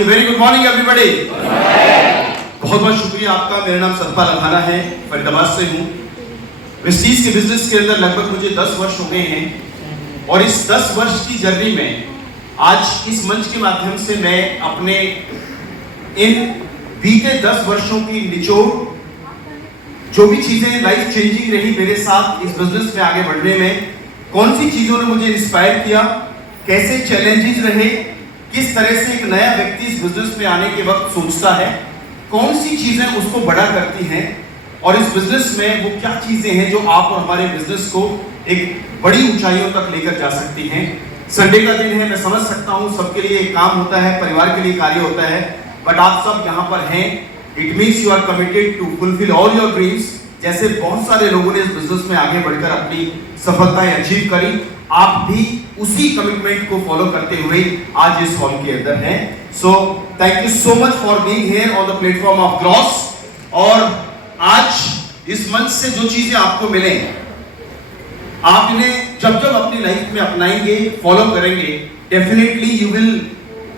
होगी। Very good morning everybody. बहुत बहुत शुक्रिया आपका। मेरा नाम सतपाल अघाना है, फरीदाबाद से हूँ। वेस्टीज के बिजनेस के अंदर लगभग मुझे 10 वर्ष हो गए हैं और इस 10 वर्ष की जर्नी में आज इस मंच के माध्यम से मैं अपने इन बीते 10 वर्षों की निचोड़, जो भी चीजें लाइफ चेंजिंग रही मेरे साथ इस बिजनेस में आगे बढ़ने में, कौन सी चीजों ने मुझे इंस्पायर किया, कैसे चैलेंजेस रहे, किस तरह से एक नया व्यक्ति इस बिजनेस में आने के वक्त सोचता है, कौन सी चीजें उसको बड़ा करती हैं और इस बिजनेस में वो क्या चीजें हैं जो आप और हमारे बिजनेस को एक बड़ी ऊंचाइयों तक लेकर जा सकती हैं। संडे का दिन है, मैं समझ सकता हूँ सबके लिए काम होता है, परिवार के लिए कार्य होता है, बट आप सब यहाँ पर हैं, it means you are committed to fulfil all your dreams. जैसे बहुत सारे लोगों ने इस बिजनेस में आगे बढ़कर अपनी सफलताएं अचीव करी, आप भी उसी कमिटमेंट को फॉलो करते हुए आज इस हॉल के अंदर हैं। So thank you so much for being here on the platform of gross. और आज इस मंच से जो चीजें आपको मिले, आप इन्हें जब जब अपनी लाइफ में अपनाएंगे, फॉलो करेंगे, definitely you will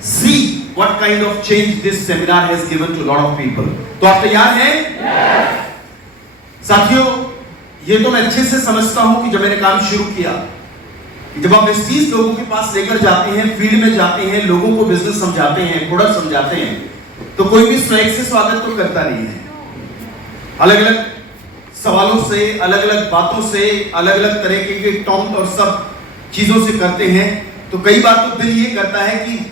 see what kind of change this seminar has given to a lot of people। तो आप तैयार हैं? साथियों, ये तो मैं अच्छे से समझता हूं कि जब मैंने काम शुरू किया, जब आप वेस्टीज लोगों के पास लेकर जाते हैं, फील्ड में जाते हैं, लोगों को बिजनेस समझाते हैं, प्रोडक्ट समझाते हैं, तो कोई भी स्वैग से स्वागत तो करता नहीं है। अलग अलग सवालों से, अलग अलग बातों से, अलग अलग तरीके के टॉन्ट और सब चीजों से करते हैं। तो कई बार तो दिल ये करता है कि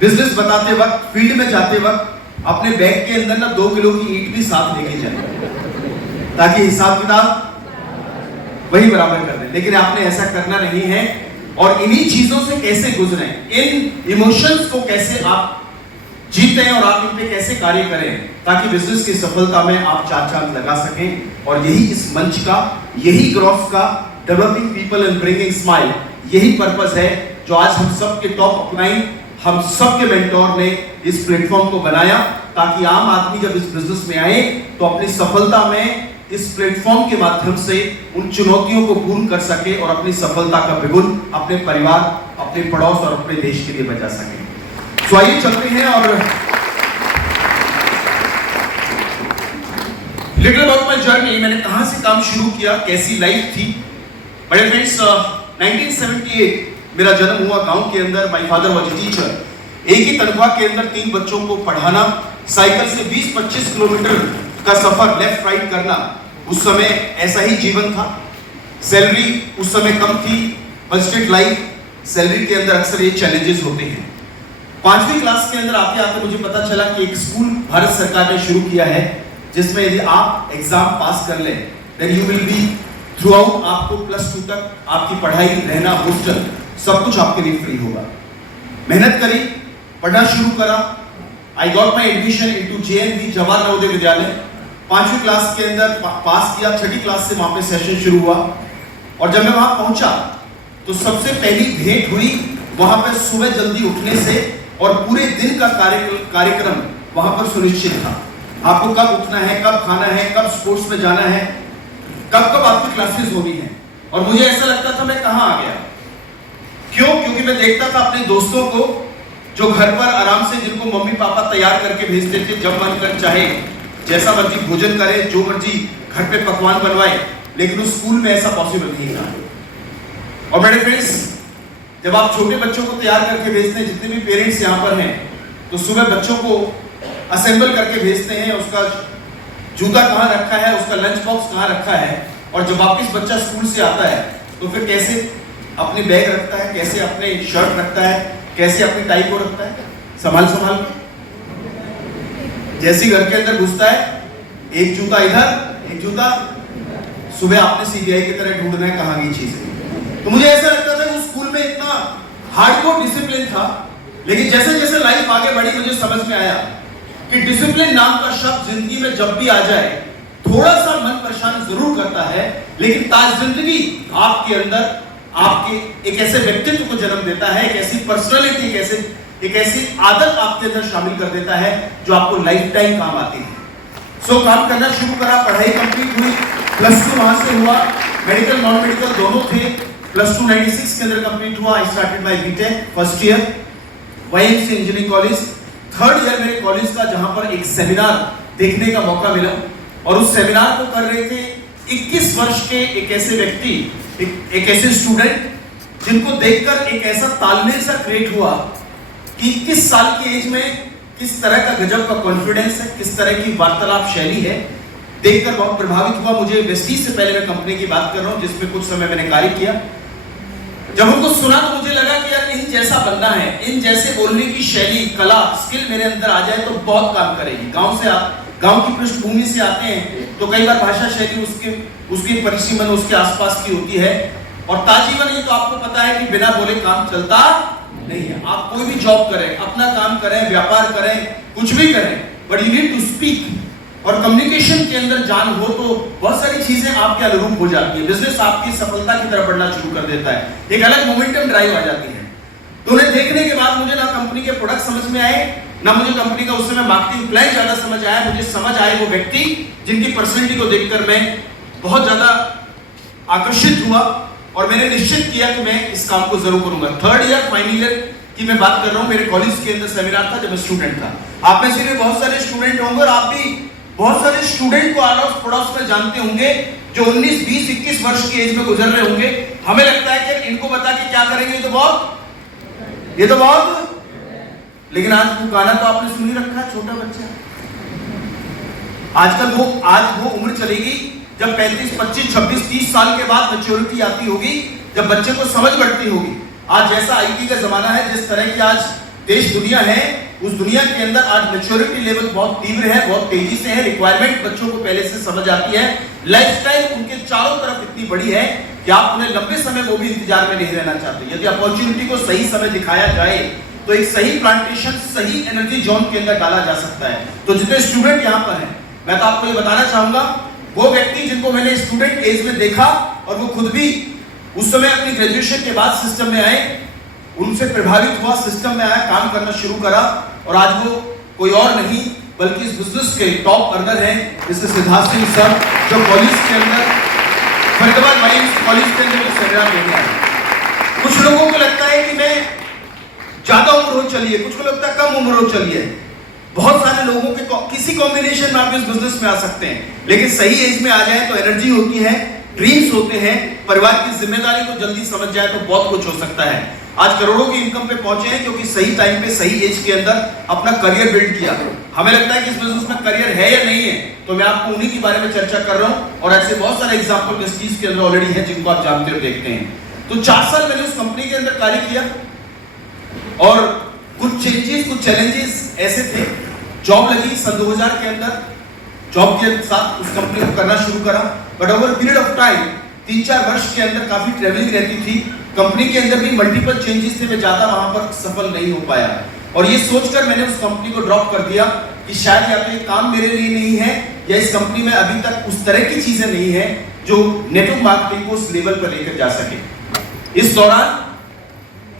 बिजनेस बताते वक्त, फील्ड में जाते वक्त अपने बैग के अंदर ना 2 किलो की ईंट भी साथ लेके जाए, ताकि हिसाब किताब वही बराबर कर दें। लेकिन आपने ऐसा करना नहीं है। और इन्हीं चीजों से कैसे गुजरें, इन इमोशंस को कैसे आप जीते और आप इन पे कैसे कार्य करें, ताकि बिजनेस की सफलता में आप 4 चांद लगा सकें। और यही इस मंच का, यही ग्रॉस का, developing people and bringing smile, यही पर्पस है जो आज हम सब के टॉप अपलाइन, हम सबके मेंटोर ने इस प्लेटफॉर्म को बनाया, ताकि आम आदमी जब इस बिजनेस में आए तो अपनी सफलता में इस प्लेटफॉर्म के माध्यम से उन चुनौतियों को पूर्ण कर सके और अपनी सफलता का द्विगुण अपने परिवार, अपने पड़ोस और अपने देश के लिए बचा सके। तो आइए चलते हैं और लिटिल अबाउट माय जर्नी, मैंने कहां से काम शुरू किया, कैसी लाइफ थी। बड़े फ्रेंड्स, 1978 मेरा जन्म हुआ गांव के अंदर। My father was a teacher. एक ही तनख्वाह के अंदर 3 बच्चों को पढ़ाना, साइकिल से 20-25 किलोमीटर का सफर लेफ्ट राइट करना, उस समय ऐसा ही जीवन था। सैलरी उस समय कम थी, बजटेड लाइफ, सैलरी के अंदर अक्सर ये चैलेंजेस होते हैं। 5वीं क्लास के अंदर आते आते मुझे पता चला कि एक स्कूल भारत सरकार ने शुरू किया है, जिसमें यदि आप एग्जाम पास कर लें, then you will be through out, आपको +2 तक आपकी पढ़ाई, रहना, हॉस्टल सब कुछ आपके लिए फ्री होगा। मेहनत करी, पढ़ना शुरू करा। I got my admission into JNV, Jawahar Navodaya Vidyalaya. 5वीं क्लास के अंदर पास किया। 6ठी क्लास से वहां पे सेशन शुरू हुआ और जब मैं वहां पहुंचा तो सबसे पहली भेंट हुई वहां पे सुबह जल्दी उठने से, और पूरे दिन का कार्यक्रम वहां पर सुनिश्चित था। आपको कब उठना है, कब खाना है, कब स्पोर्ट्स में जाना है, कब कब आपकी क्लासेस होनी है। और मुझे ऐसा लगता था मैं कहां आ गया। क्यों? क्योंकि मैं देखता था अपने दोस्तों को जो घर पर आराम से, जिनको मम्मी पापा तैयार करके भेजते थे, जब मन कर चाहे जैसा मर्जी भोजन करे, जो मर्जी घर पे पकवान बनवाए, लेकिन उस स्कूल में ऐसा पॉसिबल नहीं था। और मेरे फ्रेंड्स, जब आप छोटे बच्चों को तैयार करके भेजते हैं, जितने भी पेरेंट्स यहाँ पर हैं, तो सुबह बच्चों को असेंबल करके भेजते हैं, उसका जूता कहाँ रखा है, उसका लंच बॉक्स कहाँ रखा है, और जब वापिस बच्चा स्कूल से आता है तो फिर कैसे अपने बैग रखता है, कैसे अपने शर्ट रखता है, कैसे अपनी टाई को रखता है, संभाल संभाल के। जैसे घर के अंदर घुसता है, एक जूता इधर, एक जूता, सुबह आपने CBI की तरह ढूंढना है कहाँ की चीज है। तो मुझे ऐसा लगता था कि उस स्कूल में इतना हार्डकोर डिसिप्लिन था, लेकिन जैसे जैसे लाइफ आगे बढ़ी मुझे समझ में आया कि डिसिप्लिन नाम का शब्द जिंदगी में जब भी आ जाए, थोड़ा सा मन परेशान जरूर करता है, लेकिन ताज जिंदगी आपके अंदर आपके एक ऐसे व्यक्तित्व को जन्म देता है, एक ऐसी पर्सनालिटी, एक ऐसी आदत आपके अंदर शामिल कर देता है जो आपको लाइफ टाइम काम आती है। सो काम करना शुरू करा, पढ़ाई कंप्लीट हुई, +2 वहां से हुआ, मेडिकल नॉन मेडिकल दोनों थे। +2 96 के अंदर कंप्लीट हुआ। I started my BTech first year YMCA engineering college. Third year मेरे कॉलेज का, जहां पर एक सेमिनार देखने का मौका मिला और उस सेमिनार को कर रहे थे 21 वर्ष के एक ऐसे व्यक्ति, एक ऐसे स्टूडेंट जिनको देखकर एक ऐसा तालमेल सा क्रिएट हुआ कि 21 साल की एज में किस तरह का गजब का कॉन्फिडेंस है, किस तरह की वार्तालाप शैली है, देखकर बहुत प्रभावित हुआ। मुझे वेस्टीज से पहले मैं कंपनी की बात कर रहा हूं जिसमें कुछ समय मैंने कार्य किया। जब उनको सुना तो मुझे लगा कि यार इन जैसा बंदा है, इन जैसे बोलने की शैली, कला, स्किल मेरे अंदर आ जाए तो बहुत काम करेगी। गांव की पृष्ठभूमि से आते हैं तो कई बार भाषा शैली उसके परिसीमन उसके आसपास की होती है, और ताजीवन ये तो आपको पता है कि बिना बोले काम चलता नहीं है। आप कोई भी जॉब करें, अपना काम करें, व्यापार करें, कुछ भी करें, but you need to speak, और कम्युनिकेशन के अंदर जान हो तो बहुत सारी चीजें आपके अनुरूप हो जाती है। बिजनेस आपकी सफलता की तरफ बढ़ना शुरू कर देता है, एक अलग मोमेंटम ड्राइव आ जाती है। तो उन्हें देखने के बाद मुझे ना कंपनी के प्रोडक्ट समझ में आए, ना मुझे कंपनी का उस समय मार्केटिंग प्लान ज्यादा समझ आया। मुझे समझ आए वो व्यक्ति जिनकी पर्सनैलिटी को देखकर मैं बहुत ज्यादा आकर्षित हुआ और मैंने निश्चित किया कि मैं इस काम को जरूर करूंगा। थर्ड ईयर, फाइनल ईयर की मैं बात कर रहा हूं, मेरे कॉलेज के अंदर सेमिनार था जब मैं स्टूडेंट था। आप में से भी बहुत सारे स्टूडेंट होंगे और आप भी बहुत सारे स्टूडेंट को आड़ोस पड़ोस में जानते होंगे जो 19, 20, 21 वर्ष की एज में गुजर रहे होंगे। हमें लगता है कि इनको बता के क्या करेंगे, ये तो बहुत, लेकिन आज वो गाना तो आपने सुन ही रखा है, छोटा बच्चा। आज वो उम्र चलेगी जब 35, 25, 26, 30 साल के बाद मैच्योरिटी आती होगी, जब बच्चे को समझ बढ़ती होगी। आज जैसा आईटी का जमाना है, जिस तरह की आज देश दुनिया है, उस दुनिया के अंदर आज मैच्योरिटी लेवल बहुत तीव्र है, बहुत तेजी से है। रिक्वायरमेंट बच्चों को पहले से समझ आती है, लाइफस्टाइल उनके चारों तरफ इतनी बड़ी है कि आप उन्हें लंबे समय वो भी इंतजार में नहीं रहना चाहते। यदि अपॉर्चुनिटी को सही समय दिखाया जाए तो एक सही प्लांटेशन, सही एनर्जी जोन के अंदर डाला जा सकता है। तो जितने स्टूडेंट यहाँ पर हैं, मैं तो आपको ये बताना चाहूंगा, वो व्यक्ति जिनको मैंने स्टूडेंट एज में देखा और वो खुद भी उस समय अपनी ग्रेजुएशन के बाद सिस्टम में आए, उनसे प्रभावित हुआ, सिस्टम में आया, काम करना शुरू करा, और आज वो कोई और नहीं बल्कि इस बिजनेस के टॉप अर्नर हैं, जैसे सिद्धार्थ सिंह सर, जो कॉलेज के अंदर फरीदाबाद माइंस कॉलेज के अंदर सेमिनार देने आए। कुछ लोगों को लगता है कि मैं ज्यादा उम्र हो चली है, कुछ को लगता है कम उम्र हो चली है। बहुत सारे लोगों के किसी कॉम्बिनेशन में आप इस बिजनेस में आ सकते हैं, लेकिन सही एज में आ जाए तो एनर्जी होती है, ड्रीम्स होते हैं, परिवार की जिम्मेदारी को जल्दी समझ जाए तो बहुत कुछ हो सकता है। आज करोड़ों की इनकम पे पहुंचे हैं क्योंकि सही टाइम पे सही एज के अंदर अपना करियर बिल्ड किया। हमें लगता है कि इस बिजनेस में करियर है या नहीं है, तो मैं आपको उन्हीं के बारे में चर्चा कर रहा हूं, और ऐसे बहुत सारे एग्जांपल इस चीज के अंदर ऑलरेडी है जिनको आप जानते हो, देखते हैं। तो 4 साल मैंने उस कंपनी के अंदर कार्य किया और कुछ चेंजेस, कुछ चैलेंजेस ऐसे थे। जॉब लगी सन 2000 के अंदर, जॉब के साथ उस कंपनी को करना शुरू करा, but over period of time 3-4 वर्ष के अंदर काफी ट्रेवलिंग रहती थी, कंपनी के अंदर भी मल्टीपल चेंजेस थे, मैं ज्यादा वहां पर सफल नहीं हो पाया, और ये सोचकर मैंने उस कंपनी को ड्रॉप कर दिया कि शायद या तो ये काम मेरे लिए नहीं है, या इस कंपनी में अभी तक उस तरह की चीजें नहीं है जो नेटवर्क मार्केटिंग को उस लेवल पर लेकर जा सके। इस दौरान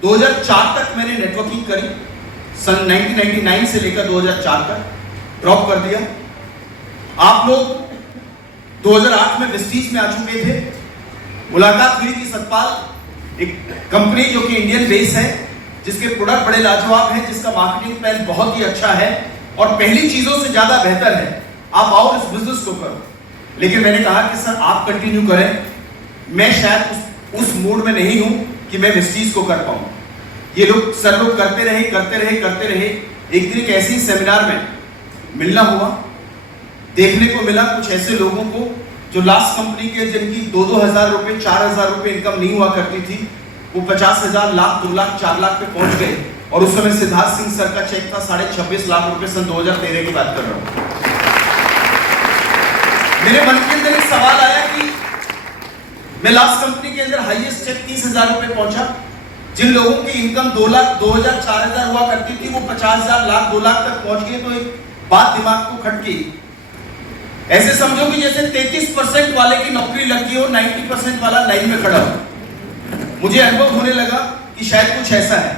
2004 तक मैंने नेटवर्किंग करी, सन 1999 से लेकर 2004 तक ड्रॉप कर दिया। आप लोग 2008 में वेस्टीज में आ चुके थे, मुलाकात हुई थी सतपाल, एक कंपनी जो कि इंडियन बेस है, जिसके प्रोडक्ट बड़े लाजवाब हैं, जिसका मार्केटिंग प्लान बहुत ही अच्छा है और पहली चीजों से ज्यादा बेहतर है। आप आओ इस बिजनेस को करो, लेकिन मैंने कहा कि सर आप कंटिन्यू करें, मैं शायद उस मूड में नहीं हूं कि मैं वेस्टीज को कर पाऊं। ये लोग सर लोग करते रहे। एक दिन एक ऐसे ही सेमिनार में मिलना हुआ, देखने को मिला कुछ ऐसे लोगों को जो लास्ट कंपनी के जिनकी 2-2 हजार रुपए, 4,000 रुपए इनकम नहीं हुआ करती थी, वो 50,000, लाख, 2 लाख, 4 लाख पे पहुंच गए। और उस समय सिद्धार्थ सिंह सर का चेक था 26.5 लाख रुपए, सन 2013 की बात कर रहा हूं। मेरे मन के अंदर एक सवाल आया कि मैं लास्ट कंपनी के अंदर हाईएस्ट चेक 30,000 रुपए पहुंचा, जिन लोगों की इनकम 2 लाख, 2,000, 4,000 हुआ करती थी, वो 50,000, लाख, 2 लाख तक पहुंच गए। तो एक बात दिमाग को खटकी, ऐसे समझो कि जैसे 33% वाले की नौकरी लगी हो, 90% वाला लाइन में खड़ा हो। मुझे अनुभव होने लगा कि शायद कुछ ऐसा है,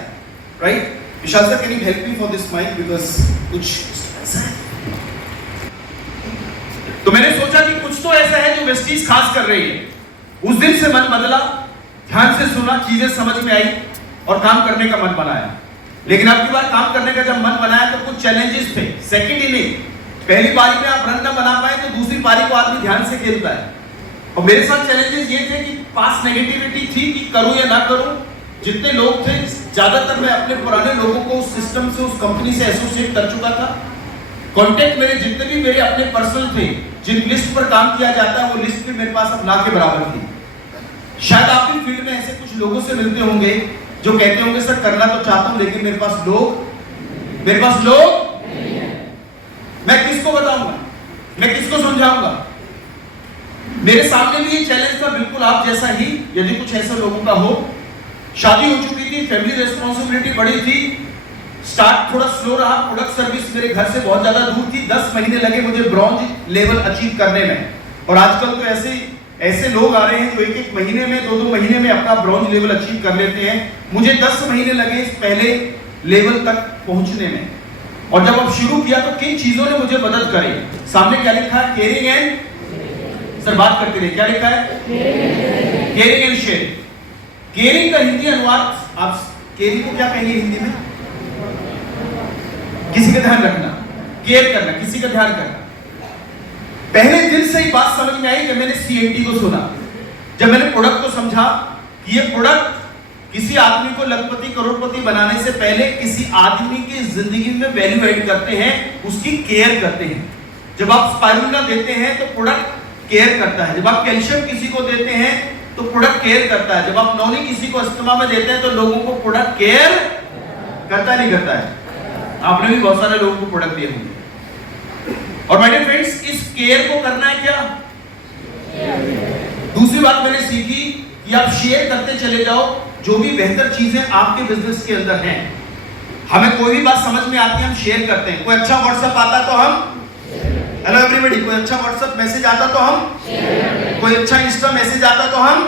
right? Vishal sir, can you help me for this mic, because कुछ ऐसा है। तो मैंने सोचा कि कुछ तो ऐसा है जो वेस्टीज खास कर रही है। उस दिन से मन बदला, ध्यान से सुना, चीजें समझ में आई और काम करने का मन बनाया। लेकिन अब की बार काम करने का जब मन बनाया तो कुछ चैलेंजेस थे। सेकंड इनिंग पहली पारी में आप रन न बना पाए तो दूसरी पारी को आदमी ध्यान से खेलता है। और मेरे साथ चैलेंजेस ये थे कि पास नेगेटिविटी थी कि करूं या ना करूं। जितने लोग थे ज्यादातर मैं अपने पुराने लोगों को उस सिस्टम से, उस कंपनी से एसोसिएट कर चुका था। कॉन्टेक्ट मेरे जितने भी मेरे अपने पर्सनल थे, जिन लिस्ट पर काम किया जाता है वो लिस्ट भी मेरे पास अब ना के बराबर थी। शायद आप भी फील्ड में ऐसे कुछ लोगों से मिलते होंगे जो कहते होंगे सर करना तो चाहता हूं लेकिन मेरे पास लोग मैं किसको बताऊंगा, मैं किसको समझाऊंगा। मेरे सामने भी ये चैलेंज था बिल्कुल आप जैसा ही। यदि कुछ ऐसे लोगों का हो, शादी हो चुकी थी, फैमिली रिस्पांसिबिलिटी बड़ी थी, स्टार्ट थोड़ा स्लो रहा, प्रोडक्ट सर्विस मेरे घर से बहुत ज्यादा दूर थी, 10 महीने लगे मुझे ब्रॉन्ज लेवल अचीव करने में। और आजकल तो ऐसे लोग आ रहे हैं जो एक महीने में, 2 महीने में अपना ब्रॉन्ज लेवल अचीव कर लेते हैं। मुझे 10 महीने लगे इस पहले लेवल तक पहुंचने में। और जब अब शुरू किया तो किन चीजों ने मुझे मदद करी। सामने क्या लिखा है? केयरिंग एंड, सर बात करते रहे, क्या लिखा है? Caring and sharing. केयरिंग का हिंदी अनुवाद आप केयरिंग को क्या कहेंगे हिंदी में? किसी का ध्यान रखना, केयर करना, किसी का ध्यान करना। पहले दिन से ही बात समझ में आई जब मैंने सीएनटी को सुना, जब मैंने प्रोडक्ट को समझा कि ये प्रोडक्ट किसी आदमी को लखपति करोड़पति बनाने से पहले किसी आदमी की जिंदगी में वैल्यू ऐड करते हैं, उसकी केयर करते हैं। जब आप स्पाइरुलिना देते हैं तो प्रोडक्ट केयर करता है। जब आप कैल्शियम किसी को देते हैं तो प्रोडक्ट केयर करता है। जब आप नौनी किसी को अस्थमा में देते हैं तो लोगों को प्रोडक्ट केयर करता नहीं करता है। आपने भी बहुत सारे लोगों को प्रोडक्ट दिए होंगे। और माय डियर फ्रेंड्स, इस केयर को करना है क्या? दूसरी बात मैंने सीखी कि आप शेयर करते चले जाओ जो भी बेहतर चीजें आपके बिजनेस के अंदर हैं। हमें कोई भी बात समझ में आती है हम शेयर करते हैं। कोई अच्छा व्हाट्सएप आता तो हम हेलो एवरीबॉडी, कोई अच्छा व्हाट्सएप मैसेज आता तो हम, कोई अच्छा इंस्टा मैसेज आता तो हम,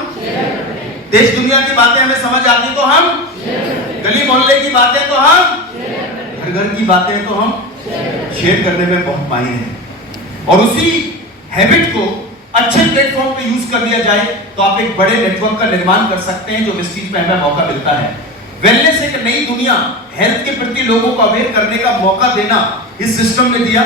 देश दुनिया की बातें हमें समझ आती तो हम, गली मोहल्ले की बातें तो हम, घर की बातें तो हम शेयर करने में बहुत माहिर हैं। और उसी हैबिट को अच्छे प्लेटफॉर्म पे यूज कर लिया जाए तो आप एक बड़े नेटवर्क का निर्माण कर सकते हैं, जो वेस्टीज में हमें मौका मिलता है। वेलनेस एक नई दुनिया, हेल्थ के प्रति लोगों को अवेयर करने का मौका देना इस सिस्टम ने दिया।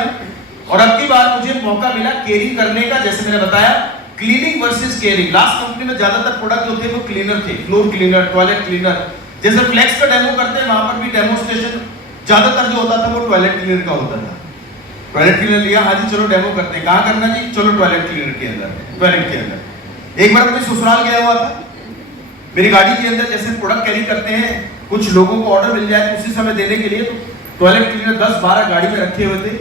और अब की बार मुझे मौका मिला केयरिंग करने का। जैसे मैंने बताया, cleaning versus caring. Last company में ज्यादातर प्रोडक्ट जो थे वो क्लीनर थे, फ्लोर क्लीनर, टॉयलेट क्लीनर। जैसे फ्लेक्स का डेमो करते हैं, वहां पर भी डेमोस्ट्रेशन ज्यादातर जो होता था वो टॉयलेट क्लीनर का होता था। टॉयलेट क्लीनर लिया, हाँ जी चलो डेमो करते हैं, कहाँ करना जी? चलो टॉयलेट क्लीनर के अंदर, टॉयलेट के अंदर। एक बार मैं ससुराल गया हुआ था, मेरी गाड़ी के अंदर जैसे प्रोडक्ट कैरी करते हैं, कुछ लोगों को ऑर्डर मिल जाए उसी समय देने के लिए, तो टॉयलेट क्लीनर 10-12 गाड़ी में रखे हुए थे।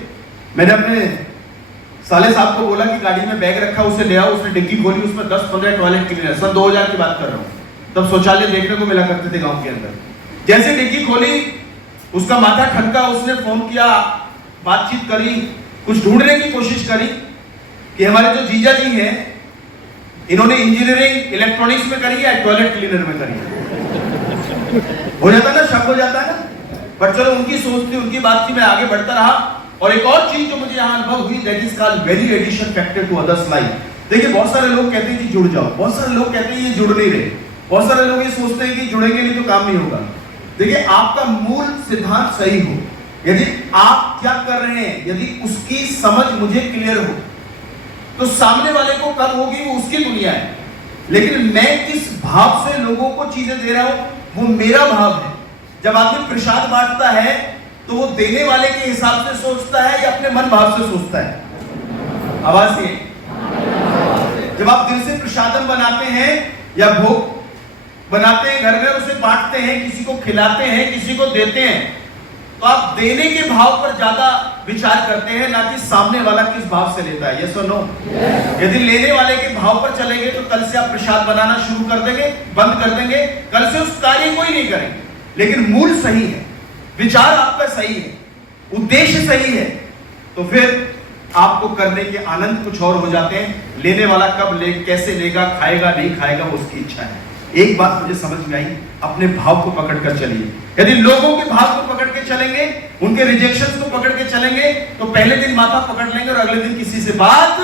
मैंने अपने साले साहब को बोला कि गाड़ी में बैग रखा, उसे ले आओ। उसने डिग्गी खोली, उसमें 10-15 टॉयलेट क्लीनर। सन 2000 की बात कर रहा हूँ, तब शौचालय देखने को मिला करते थे गाँव के अंदर। जैसे डिग्गी खोली, उसका माथा ठनका, उसने फोन किया, बातचीत करी, कुछ ढूंढने की कोशिश करी कि हमारे जो जीजा जी हैं इन्होंने इंजीनियरिंग इलेक्ट्रॉनिक्स में करी है, टॉयलेट क्लीनर में करी है। हो जाता है ना, शक हो जाता है ना। पर चलो उनकी सोच थी, उनकी बात थी, मैं आगे बढ़ता रहा। और एक और चीज जो मुझे यहाँ अनुभव हुई, that is called value addition factor to others life. देखिए बहुत सारे लोग कहते हैं कि जुड़ जाओ, बहुत सारे लोग कहते हैं ये जुड़ नहीं रहे, बहुत सारे लोग ये सोचते हैं कि जुड़ेंगे नहीं तो काम नहीं होगा। देखिए आपका मूल सिद्धांत सही हो, यदि आप क्या कर रहे हैं, यदि उसकी समझ मुझे क्लियर हो, तो सामने वाले को कब होगी वो उसकी दुनिया है। लेकिन मैं किस भाव से लोगों को चीजें दे रहा हूं वो मेरा भाव है। जब आदमी प्रसाद बांटता है तो वो देने वाले के हिसाब से सोचता है या अपने मन भाव से सोचता है? आवाज ये, जब आप दिल से प्रसादम बनाते हैं या भोग बनाते हैं घर में, उसे बांटते हैं, किसी को खिलाते हैं, किसी को देते हैं, तो आप देने के भाव पर ज्यादा विचार करते हैं, ना कि सामने वाला किस भाव से लेता है। यस और नो? यदि लेने वाले के भाव पर चलेंगे तो कल से आप प्रसाद बनाना शुरू कर देंगे, बंद कर देंगे, कल से उस कार्य को ही नहीं करेंगे। लेकिन मूल सही है, विचार आपका सही है, उद्देश्य सही है, तो फिर आपको करने के आनंद कुछ और हो जाते हैं। लेने वाला कब ले, कैसे लेगा, खाएगा नहीं खाएगा वो उसकी इच्छा है। एक बात मुझे समझ में आई, अपने भाव को पकड़ कर चलिए। यदि लोगों के भाव को पकड़ के चलेंगे, उनके रिजेक्शंस को पकड़ के चलेंगे, तो पहले दिन माथा पकड़ लेंगे और अगले दिन किसी से बात।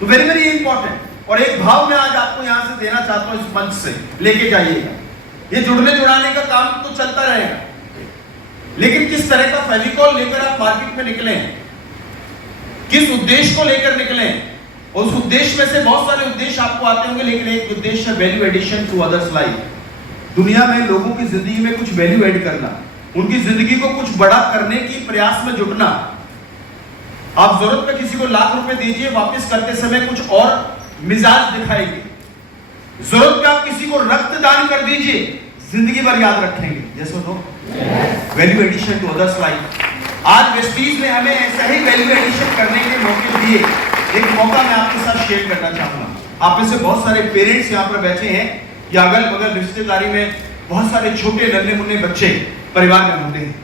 तो वेरी वेरी इंपॉर्टेंट। और एक भाव मैं आज आपको यहां से देना चाहता हूं, इस मंच से लेके जाइएगा। ये जुड़ने जुड़ाने का काम तो चलता रहेगा, लेकिन किस तरह का फेविकॉल लेकर आप मार्केट में निकले, किस उद्देश्य को लेकर निकले, और उस उद्देश्य में से बहुत सारे उद्देश्य आपको आते होंगे, लेकिन एक उद्देश्य है value addition to others life. दुनिया में लोगों की जिंदगी में कुछ वैल्यू ऐड करना, उनकी जिंदगी को कुछ बड़ा करने की प्रयास में जुटना। आप जरूरत पे किसी को लाख रुपए दीजिए, वापस करते समय कुछ और मिजाज दिखाएंगे। जरूरत पे आप किसी को रक्तदान कर दीजिए, जिंदगी भर याद रखेंगे। जैसे no value addition to others life. आज वेस्टीज ने हमें ऐसा ही वैल्यू एडिशन करने के मौके दिए। एक मौका मैं आपके साथ शेयर करना चाहूंगा। आप में से बहुत सारे पेरेंट्स यहाँ पर बैठे हैं, या अगल बगल रिश्तेदारी में बहुत सारे छोटे नन्हे मुन्ने बच्चे परिवार में होते हैं।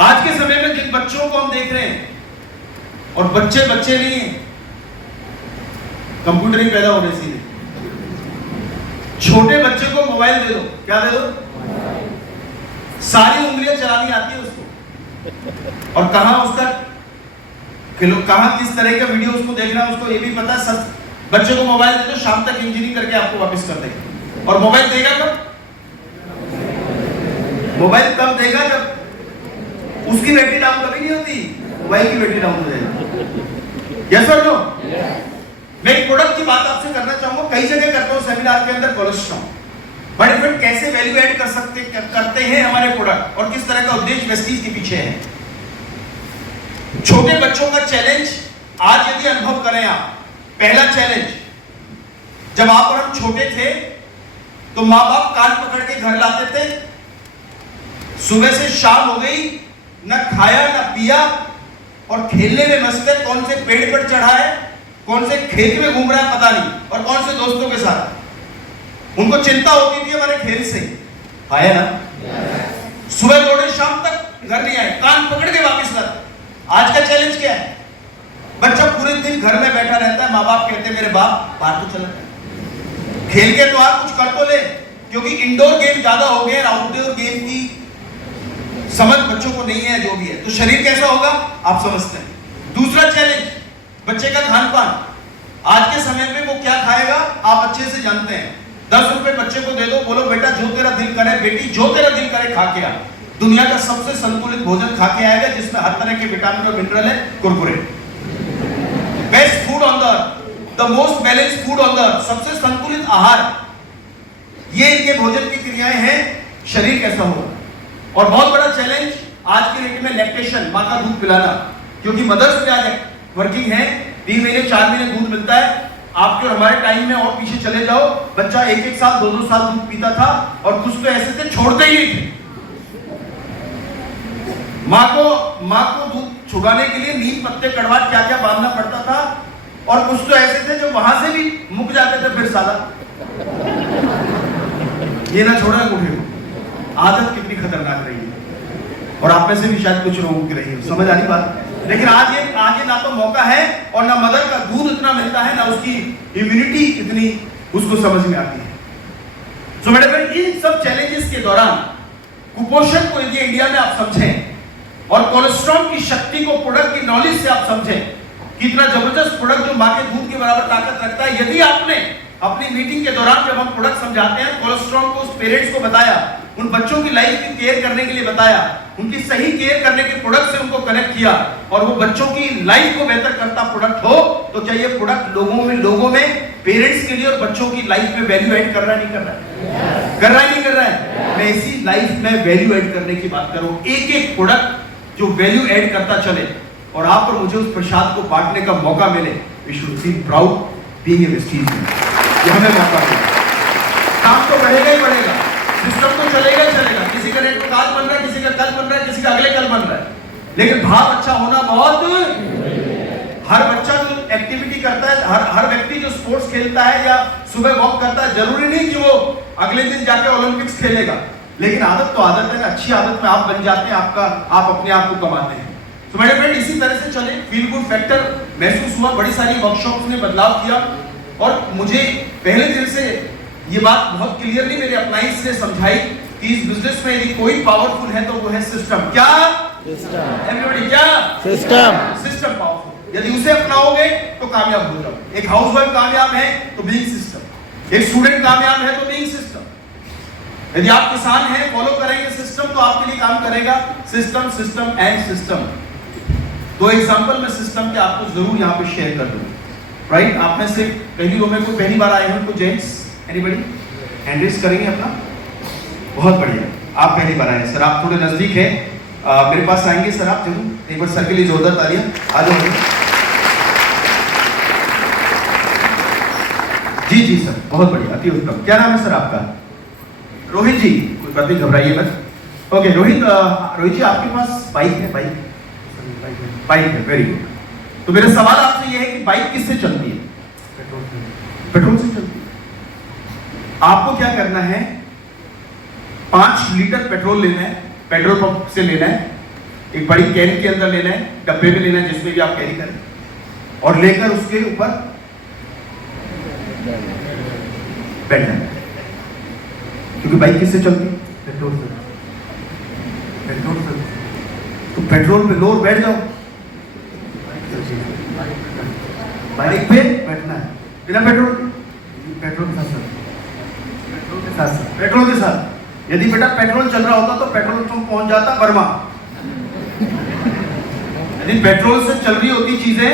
आज के समय में जिन बच्चों को हम देख रहे हैं, और बच्चे बच्चे नहीं है, कंप्यूटर ही पैदा होने सीधे। छोटे बच्चे को मोबाइल दे दो, क्या दे दो? सारी उंगलियां चलानी आती है उसको, और कहां उसका कहां किस तरह का वीडियो उसको देखना है, उसको ये भी पता है। बच्चे को मोबाइल दे दो, शाम तक इंजीनियरिंग करके आपको वापस कर देगा। और मोबाइल देगा कब? मोबाइल तब देगा जब उसकी बैटरी डाउन कभी नहीं होती, मोबाइल की बैटरी डाउन हो जाएगी। यस और नो? मैं एक प्रोडक्ट की बात आपसे करना चाहूंगा, कई जगह करता हूं सेमिनार के अंदर, कोलेस्ट्रॉल। बट फ्रेंड, कैसे वैल्यू ऐड करते हैं हमारे प्रोडक्ट, और किस तरह का उद्देश्य वेस्टीज के पीछे है। छोटे बच्चों का चैलेंज आज यदि अनुभव करें आप, पहला चैलेंज, जब आप और हम छोटे थे तो माँ बाप कान पकड़ के घर लाते थे, सुबह से शाम हो गई, न खाया न पिया, और खेलने में मस्त है। कौन से पेड़ पर चढ़ा है, कौन से खेत में घूम रहा है पता नहीं, और कौन से दोस्तों के साथ। उनको चिंता होती थी हमारे खेल से, आया ना? सुबह दौड़े, शाम तक घर नहीं आए, कान पकड़ के वापस लाते। आज का चैलेंज क्या है? बच्चा पूरे दिन घर में बैठा रहता है, माँ बाप कहते हैं मेरे बाप बाहर तो चला जाए, खेल के तो आप कुछ कर तो ले, क्योंकि इंडोर गेम ज्यादा हो गए, आउटडोर गेम की समझ बच्चों को नहीं है, जो भी है। तो शरीर कैसा होगा आप समझते हैं। दूसरा चैलेंज, बच्चे का खान पान। आज के समय में वो क्या खाएगा आप अच्छे से जानते हैं। 10 रुपए बच्चे को दे दो, बोलो बेटा जो तेरा दिल करे, बेटी जो तेरा दिल करे खा के आ। दुनिया का सबसे संतुलित भोजन खा के आएगा, जिसमें हर तरह के विटामिन और मिनरल है, Kurkure. Best food on the earth, the most balanced food on the earth, सबसे संतुलित आहार, ये इनके भोजन की क्रियाएं हैं। शरीर कैसा होगा? और बहुत बड़ा चैलेंज आज की डेट में लैक्टेशन, मां का दूध पिलाना, क्योंकि मदर्स भी आज वर्किंग है, 3 महीने 4 महीने दूध मिलता है। आपके और हमारे टाइम में और पीछे चले जाओ, बच्चा 1-1 साल 2-2 साल दूध पीता था, और कुछ तो ऐसे थे छोड़ते ही नहीं थे। माँ को दूध छुड़ाने के लिए नीम पत्ते कड़वा क्या क्या बांधना पड़ता था, और कुछ तो ऐसे थे जो वहां से भी मुक जाते थे फिर साला ये ना छोड़ा उठे। आदत कितनी खतरनाक रही है, और आप में से भी शायद कुछ लोगों की रही है, समझ आ रही बात? लेकिन आज ये ना तो मौका है, और ना मदर का दूध इतना मिलता है, ना उसकी इम्यूनिटी इतनी उसको समझ में आती है। तो मेरे फ्रेंड, इन सब चैलेंजेस के दौरान कुपोषण को यदि इंडिया में आप समझें, और कोलेस्ट्रॉल की शक्ति को प्रोडक्ट की नॉलेज से आप समझें कि इतना जबरदस्त प्रोडक्ट जो मां के दूध के बराबर ताकत रखता है। यदि आपने अपनी मीटिंग के दौरान जब हम प्रोडक्ट समझाते हैं, कोलेस्ट्रॉल को उस पेरेंट्स को बताया, उन बच्चों की लाइफ की केयर करने के लिए बताया, उनकी सही केयर करने के प्रोडक्ट से उनको कनेक्ट किया, और वो बच्चों की लाइफ को बेहतर करता प्रोडक्ट हो, तो क्या ये प्रोडक्ट लोगों में पेरेंट्स के लिए और बच्चों की लाइफ में वैल्यू ऐड कर रहा है, नहीं कर रहा है? कर रहा है, नहीं कर रहा है? मैं इसी लाइफ में वैल्यू ऐड करने की बात करूं, एक प्रोडक्ट जो वैल्यू ऐड करता चले, और आप और मुझे उस प्रसाद को बांटने का मौका मिले। We should feel proud being a Vestige. ये हमें मौका मिला। काम तो बढ़ेगा ही बढ़ेगा, सिस्टम तो चलेगा ही चलेगा। किसी का नेटवर्क आज बन रहा है, किसी का कल बन रहा है, किसी का अगले कल बन रहा है, लेकिन भाव अच्छा होना बहुत। हर बच्चा जो एक्टिविटी करता है, हर व्यक्ति जो स्पोर्ट्स खेलता है या सुबह वॉक करता है, जरूरी नहीं कि वो अगले दिन जाके ओलंपिक्स खेलेगा, लेकिन आदत तो आदत है। अच्छी आदत में आप बन जाते हैं, आप अपने आप को कमाते हैं। तो मेरे फ्रेंड, इसी तरह से चले। फील गुड फैक्टर महसूस हुआ, बड़ी सारी वर्कशॉप्स ने बदलाव किया, और मुझे पहले दिन से ये बात बहुत क्लियरली मेरे अपलाइंस ने समझाई कि इस बिजनेस में यदि कोई पावरफुल है तो वो है सिस्टम। क्या सिस्टम? एवरीबॉडी, क्या सिस्टम? System powerful. यदि उसे अपनाओगे तो कामयाब हो जाओगे। एक हाउसवाइफ कामयाब है तो बीइंग सिस्टम, एक स्टूडेंट कामयाब है तो बीइंग सिस्टम, यदि आप किसान हैं, फॉलो करेंगे सिस्टम, तो आपके लिए काम करेगा सिस्टम, सिस्टम एंड सिस्टम। दो एग्जांपल मैं सिस्टम के आपको जरूर यहाँ पे शेयर कर दूं। राइट, आप में से कई लोग में कोई पहली बार आए हैं, कोई जेंट्स, एनीबॉडी हैंड रेज करेंगे अपना? बहुत बढ़िया, आप पहली बार आए सर, आप थोड़े नजदीक हैं, मेरे पास आएंगे सर, आप जरूर एक बार सर के लिए जोरदार तालियां। आ जाओ जी। जी सर, बहुत बढ़िया, अति उत्तम। क्या नाम है सर आपका? रोहित जी, कोई बात नहीं, घबराइए मत। ओके रोहित, रोहित जी आपके पास बाइक है? बाइक है, वेरी गुड। तो मेरा सवाल आपसे यह है कि बाइक किससे चलती है? पेट्रोल से चलती है। आपको क्या करना है, 5 लीटर पेट्रोल लेना है, पेट्रोल पंप से लेना है, एक बड़ी कैन के अंदर लेना है, डब्बे में लेना है, जिसमें भी आप कैरी करें, और लेकर उसके ऊपर बैठना है। क्योंकि बाइक किससे चलती है? पेट्रोल से। पेट्रोल से, तो पेट्रोल पे लो और बैठ जाओ। बाइक पे बैठना है बिना पेट्रोल के? पेट्रोल के साथ, पेट्रोल के साथ। यदि बेटा पेट्रोल चल रहा होता तो पेट्रोल पंप पहुंच जाता बर्मा। यदि पेट्रोल से चल रही होती चीजें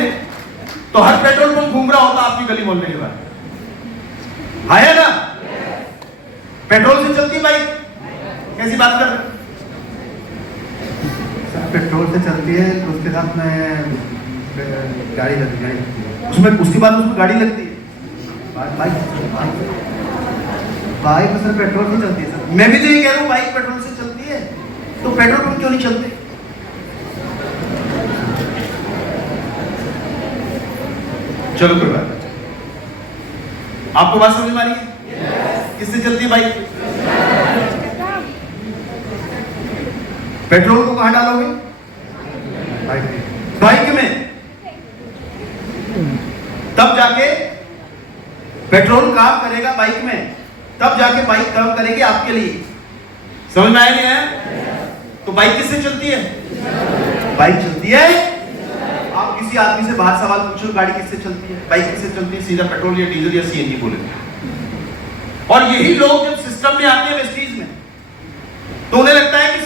तो हर पेट्रोल पंप घूम रहा होता आपकी गली मोहल्ले के बाद, है ना? पेट्रोल से चलती बाइक, कैसी बात कर रहे? पेट्रोल से चलती है तो उसके साथ में गाड़ी लगती है, उसमें उसके बाद उसमें गाड़ी लगती है। बाइक तो सर पेट्रोल से चलती है सर। मैं भी तो ये कह रहा हूँ, बाइक पेट्रोल से चलती है, तो पेट्रोल पंप क्यों नहीं चलते? चलो कोई बात नहीं, आपको बात समझ में आ रही है? किससे चलती है बाइक? पेट्रोल को कहां डालोगे? बाइक में, तब जाके पेट्रोल काम करेगा बाइक में, तब जाके बाइक काम करेगी आपके लिए। समझ में आया नहीं आया? तो बाइक किससे चलती है? बाइक चलती है। आप किसी आदमी से बाहर सवाल पूछो, गाड़ी किससे चलती है, बाइक किससे चलती है? सीधा पेट्रोल या डीजल या सीएनजी बोलेंगे। और यही लोग जब सिस्टम में आते हैं वेस्टीज में, तो उन्हें लगता है कि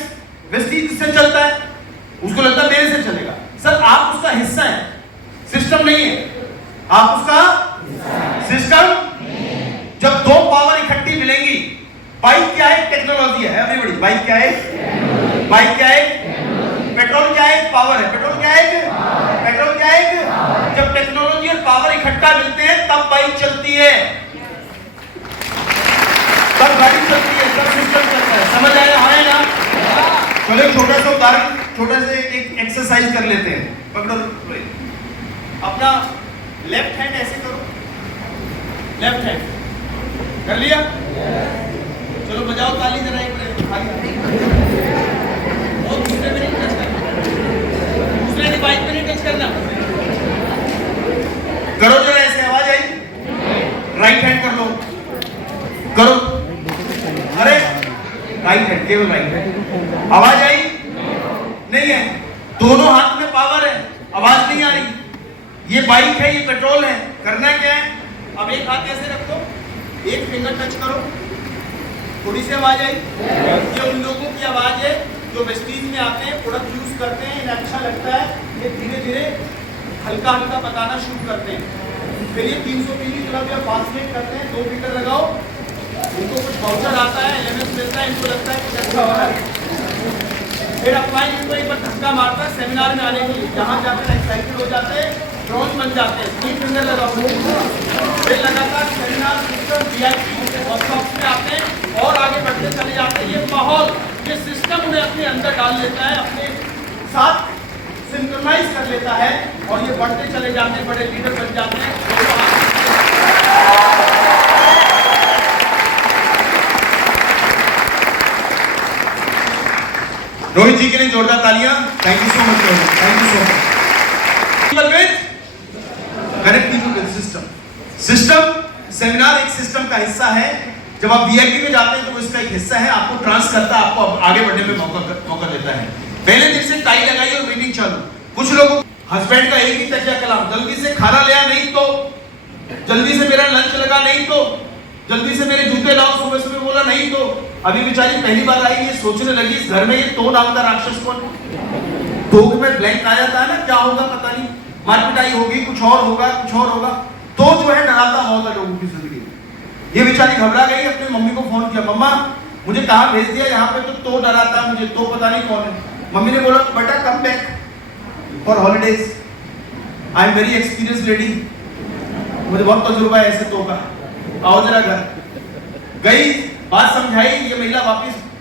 वेस्टीज किससे चलता है, उसको लगता है मेरे से चलेगा। सर आप उसका हिस्सा है, सिस्टम नहीं है। आप उसका सिस्टम। जब दो पावर इकट्ठी मिलेंगी, बाइक क्या है? टेक्नोलॉजी है। एवरीबॉडी, बाइक क्या है? बाइक क्या है? पेट्रोल क्या है? पावर है। पेट्रोल क्या है? पेट्रोल क्या है? जब टेक्नोलॉजी और पावर इकट्ठा मिलते हैं तब बाइक चलती है, तब गाड़ी चलती है, तब सिस्टम चलता है। समझ आया है ना? चलो छोटा सा उदाहरण, छोटा से एक एक्सरसाइज कर लेते हैं। पकड़ो अपना लेफ्ट हैंड ऐसे करो, लेफ्ट हैंड कर लिया? चलो बजाओ ताली जरा एक मिनट। और दूसरे में नहीं टच करना, दूसरे की बाइक में नहीं टच करना। करो जरा ऐसे, आवाज आई? राइट हैंड कर लो, करो। अरे राइट हैंड, केवल राइट हैंड। आवाज आई? नहीं है। दोनों हाथ में पावर है, आवाज नहीं आ रही। ये बाइक है, ये पेट्रोल है। करना क्या है? अब एक हाथ ऐसे रख दो, एक फिंगर टच करो, थोड़ी सी आवाज आई। ये उन लोगों की आवाज है जो वेस्टीज में आते हैं, प्रोडक्ट यूज करते हैं, इन्हें अच्छा लगता है, ये धीरे धीरे हल्का हल्का बताना शुरू करते हैं। फिर ये 300 की तरफ या फास्टनेट करते हैं, 2 मीटर लगाओ, उनको कुछ वाउचर आता है, एलएमएस मिलता है, इनको लगता है कुछ अच्छा हो रहा है। फिर अपना इनको एक बार धक्का मारता है सेमिनार में आने के लिए, जहाँ जाकर एक्साइटेड हो जाते हैं, ड्रोन बन जाते हैं। 3 फिंगर लगाओ, फिर लगातार सेमिनार VIP वर्कशॉप्स में आते हैं और आगे बढ़ते चले जाते हैं। ये माहौल, ये सिस्टम उन्हें अपने अंदर डाल लेता है, अपने साथ सिंक्रोनाइज कर लेता है, और ये बढ़ते चले जाते हैं, बड़े लीडर बन जाते हैं। रोहित जी के लिए जोरदार तालियां। Thank you so much Rohit, thank you so much. Connect people with system. System seminar एक सिस्टम का हिस्सा है। जब आप वीआईपी में जाते हैं तो इसका एक हिस्सा है, आपको ट्रांस करता है, आपको आगे बढ़ने में मौका देता है। पहले दिन से टाई लगाई और मीटिंग चालू। कुछ लोगों हस्बैंड का एक ही तकिया कलाम, जल्दी से खाना ले आ, नहीं तो जल्दी से मेरा लंच लगा, नहीं तो जल्दी से मेरे जूते लाओ। सुबह सुबह बोला नहीं तो अभी बेचारी पहली बार आई, ये सोचने लगी इस घर में ये तो नाम का राक्षस कौन है। तो में ब्लैंक आ जाता है ना, क्या होगा पता नहीं, मारपिटाई होगी, कुछ और होगा, कुछ और होगा। तो जो है डराता बहुत है लोगों की जिंदगी में। ये बेचारी घबरा गई, अपनी मम्मी को फोन किया, मम्मा मुझे कहाँ भेज दिया, यहाँ पे तो डराता है मुझे, तो पता नहीं कौन है। मम्मी ने बोला बेटा come back for holidays, I am very experience lady, मुझे बहुत तजुर्बा है ऐसे तो का, आओ जरा घर। गई, बात समझाई, ये महिला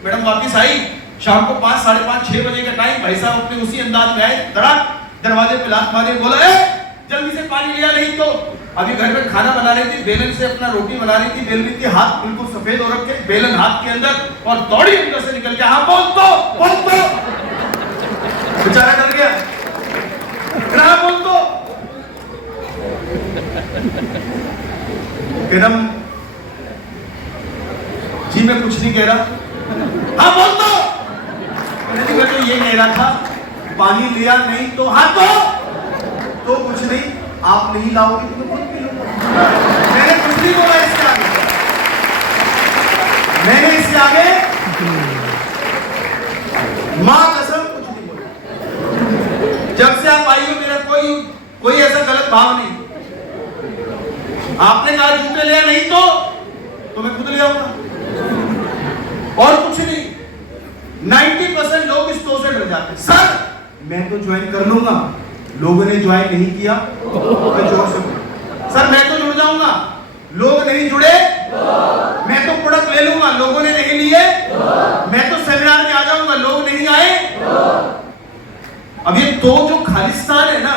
मैडम वापिस आई। शाम को 5, साढ़े 5, 6 बजे का टाइम, भाई साहब अपने उसी अंदाज में आए, धड़ाक दरवाजे पे लात मारे, बोला जल्दी से पानी लिया, नहीं तो अभी घर में खाना बना रही थी, बेलन से अपना रोटी बना रही थी, बेल रही थी, हाथ बिल्कुल सफेद हो रखे, बेलन हाथ के अंदर, और दौड़ी अंदर से निकल के, हाँ बोल तो बेचारा डर गया, हाँ बोल तो। फिरम जी मैं कुछ नहीं कह रहा, हाँ बोल तो। मैं तो ये कह रहा था पानी लिया, नहीं तो हाँ तो कुछ नहीं, आप नहीं लाओगे तो खुद पी लूंगा। मैंने कुछ नहीं बोला इससे आगे, मैंने इससे आगे मां कसम कुछ नहीं बोला। जब से आप आई हो मेरा कोई ऐसा गलत भाव नहीं। आपने कहा जूते लिया, नहीं तो मैं खुद ले आऊंगा, और कुछ नहीं। 90% लोग इस तो से डर जाते हैं, सर मैं तो ज्वाइन कर लूंगा, लोगों ने ज्वाइन नहीं किया, मैं जोर से सर मैं तो जुड़ जाऊंगा, लोग नहीं जुड़े, मैं तो प्रोडक्ट ले लूंगा, लोगों ने नहीं लिए, मैं तो सेमिनार में आ जाऊंगा, लोग नहीं आए। अब ये तो जो खालिस्तान है ना,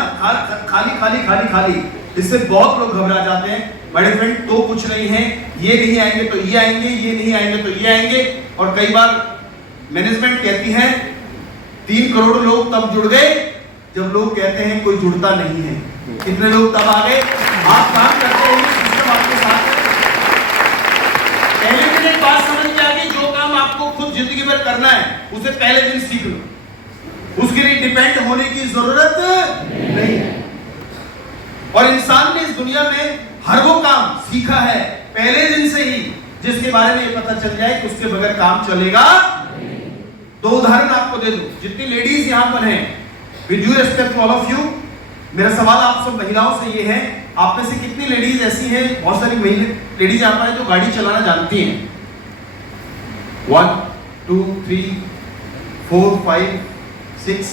खाली खाली खाली खाली, इससे बहुत लोग घबरा जाते हैं। बड़े फ्रेंड तो कुछ नहीं है, ये नहीं आएंगे तो ये आएंगे, ये नहीं आएंगे तो ये आएंगे। और कई बार मैनेजमेंट कहती है 3 करोड़ लोग तब जुड़ गए जब लोग कहते हैं कोई जुड़ता नहीं है। कितने लोग तब आ गए, आप काम करते होंगे, सिस्टम आपके साथ है। पहले दिन एक बात समझ में आ गई, जो काम आपको खुद जिंदगी भर करना है उसे पहले दिन सीख लो, उसके लिए डिपेंड होने की जरूरत नहीं है। और इंसान ने इस दुनिया में हर वो काम सीखा है पहले दिन से ही जिसके बारे में ये पता चल जाए कि उसके बगैर काम चलेगा। 2 उदाहरण आपको दे दूं, जितनी लेडीज यहां पर हैं, with due respect to all of you, मेरा सवाल आप सब महिलाओं से ये है, आप में से कितनी लेडीज ऐसी हैं, बहुत सारी लेडीज यहां पर हैं जो गाड़ी चलाना जानती हैं? 1 2 3 4 5 6।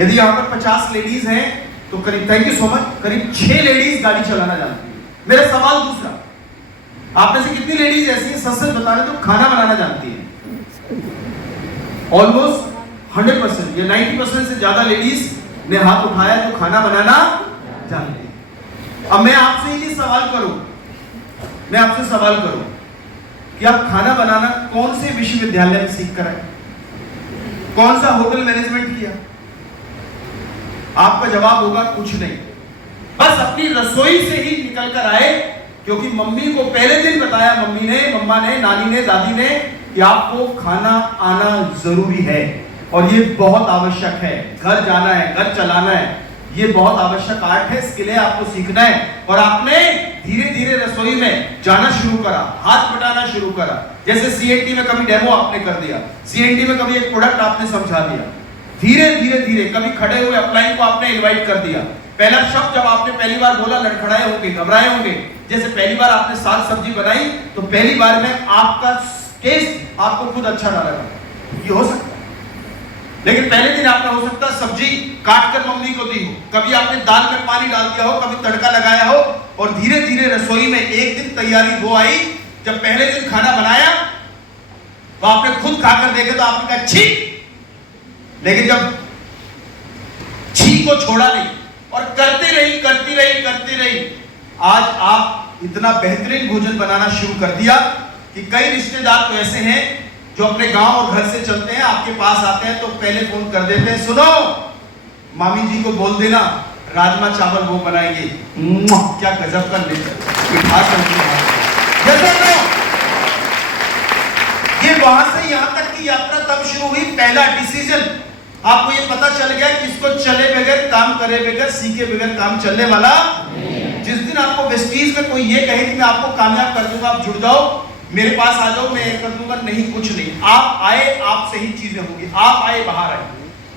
यदि यहां पर 50 लेडीज हैं तो करीब, थैंक यू सो मच, करीब 6 लेडीज गाड़ी चलाना जानती हैं। मेरा सवाल दूसरा, आप में से कितनी लेडीज ऐसी हैं, सच सच बता रहे तो खाना बनाना जानती हैं? ऑलमोस्ट 100% या 90% से ज्यादा लेडीज ने हाथ उठाया जो खाना बनाना जानती हैं। अब मैं आपसे ये सवाल करूं, मैं आपसे सवाल करूं कि आप खाना बनाना कौन से विश्वविद्यालय में सीख कर आए, कौन सा होटल मैनेजमेंट किया? आपका जवाब होगा कुछ नहीं, बस अपनी रसोई से ही निकल कर आए, क्योंकि मम्मी को पहले दिन बताया, मम्मी ने, मम्मा ने, नानी ने, दादी ने, कि आपको खाना आना जरूरी है और ये बहुत आवश्यक है। घर जाना है, घर चलाना है, ये बहुत आवश्यक आर्ट है, स्किल है, आपको सीखना है। और आपने धीरे धीरे रसोई में जाना शुरू करा, हाथ बटाना शुरू करा। जैसे सीएनटी में कभी डेमो आपने कर दिया, सीएनटी में कभी एक प्रोडक्ट आपने समझा दिया, धीरे धीरे धीरे कभी खड़े हुए अपलाइन को आपने इनवाइट कर दिया। पहला शब्द जब आपने पहली बार बोला, लड़खड़ाए होंगे, घबराए होंगे। जैसे पहली बार आपने साग सब्जी बनाई तो पहली बार में आपका टेस्ट आपको खुद अच्छा ना लगा, ये हो सकता है। लेकिन पहले दिन आपने हो सकता सब्जी काट कर मम्मी को दी हो, कभी आपने दाल में पानी डाल दिया हो, कभी तड़का लगाया हो, और धीरे धीरे रसोई में एक दिन तैयारी वो आई जब पहले दिन खाना बनाया तो आपने खुद खाकर देखे तो आपने कहा छी, लेकिन जब छी को छोड़ा नहीं और करती रही करती रही करती रही, आज आप इतना बेहतरीन भोजन बनाना शुरू कर दिया कि कई रिश्तेदार तो ऐसे हैं जो अपने गांव और घर से चलते हैं, आपके पास आते हैं तो पहले फोन कर देते हैं, सुनो मामी जी को बोल देना राजमा चावल वो बनाएंगे, क्या गजब का ये वहां से यहां तक की यात्रा तब शुरू हुई। पहला डिसीजन, आपको ये पता चल गया कि इसको चले बगैर, काम करे बगैर, सीखे बगैर काम चलने वाला। जिस दिन आपको वेस्टीज में कोई ये कहे कि मैं आपको कामयाब कर दूंगा, आप जुड़ जाओ, मेरे पास आ जाओ, मैं कर दूंगा, नहीं, कुछ नहीं। आप आए, आपसे ही चीजें होंगी, आप आए, बाहर आए।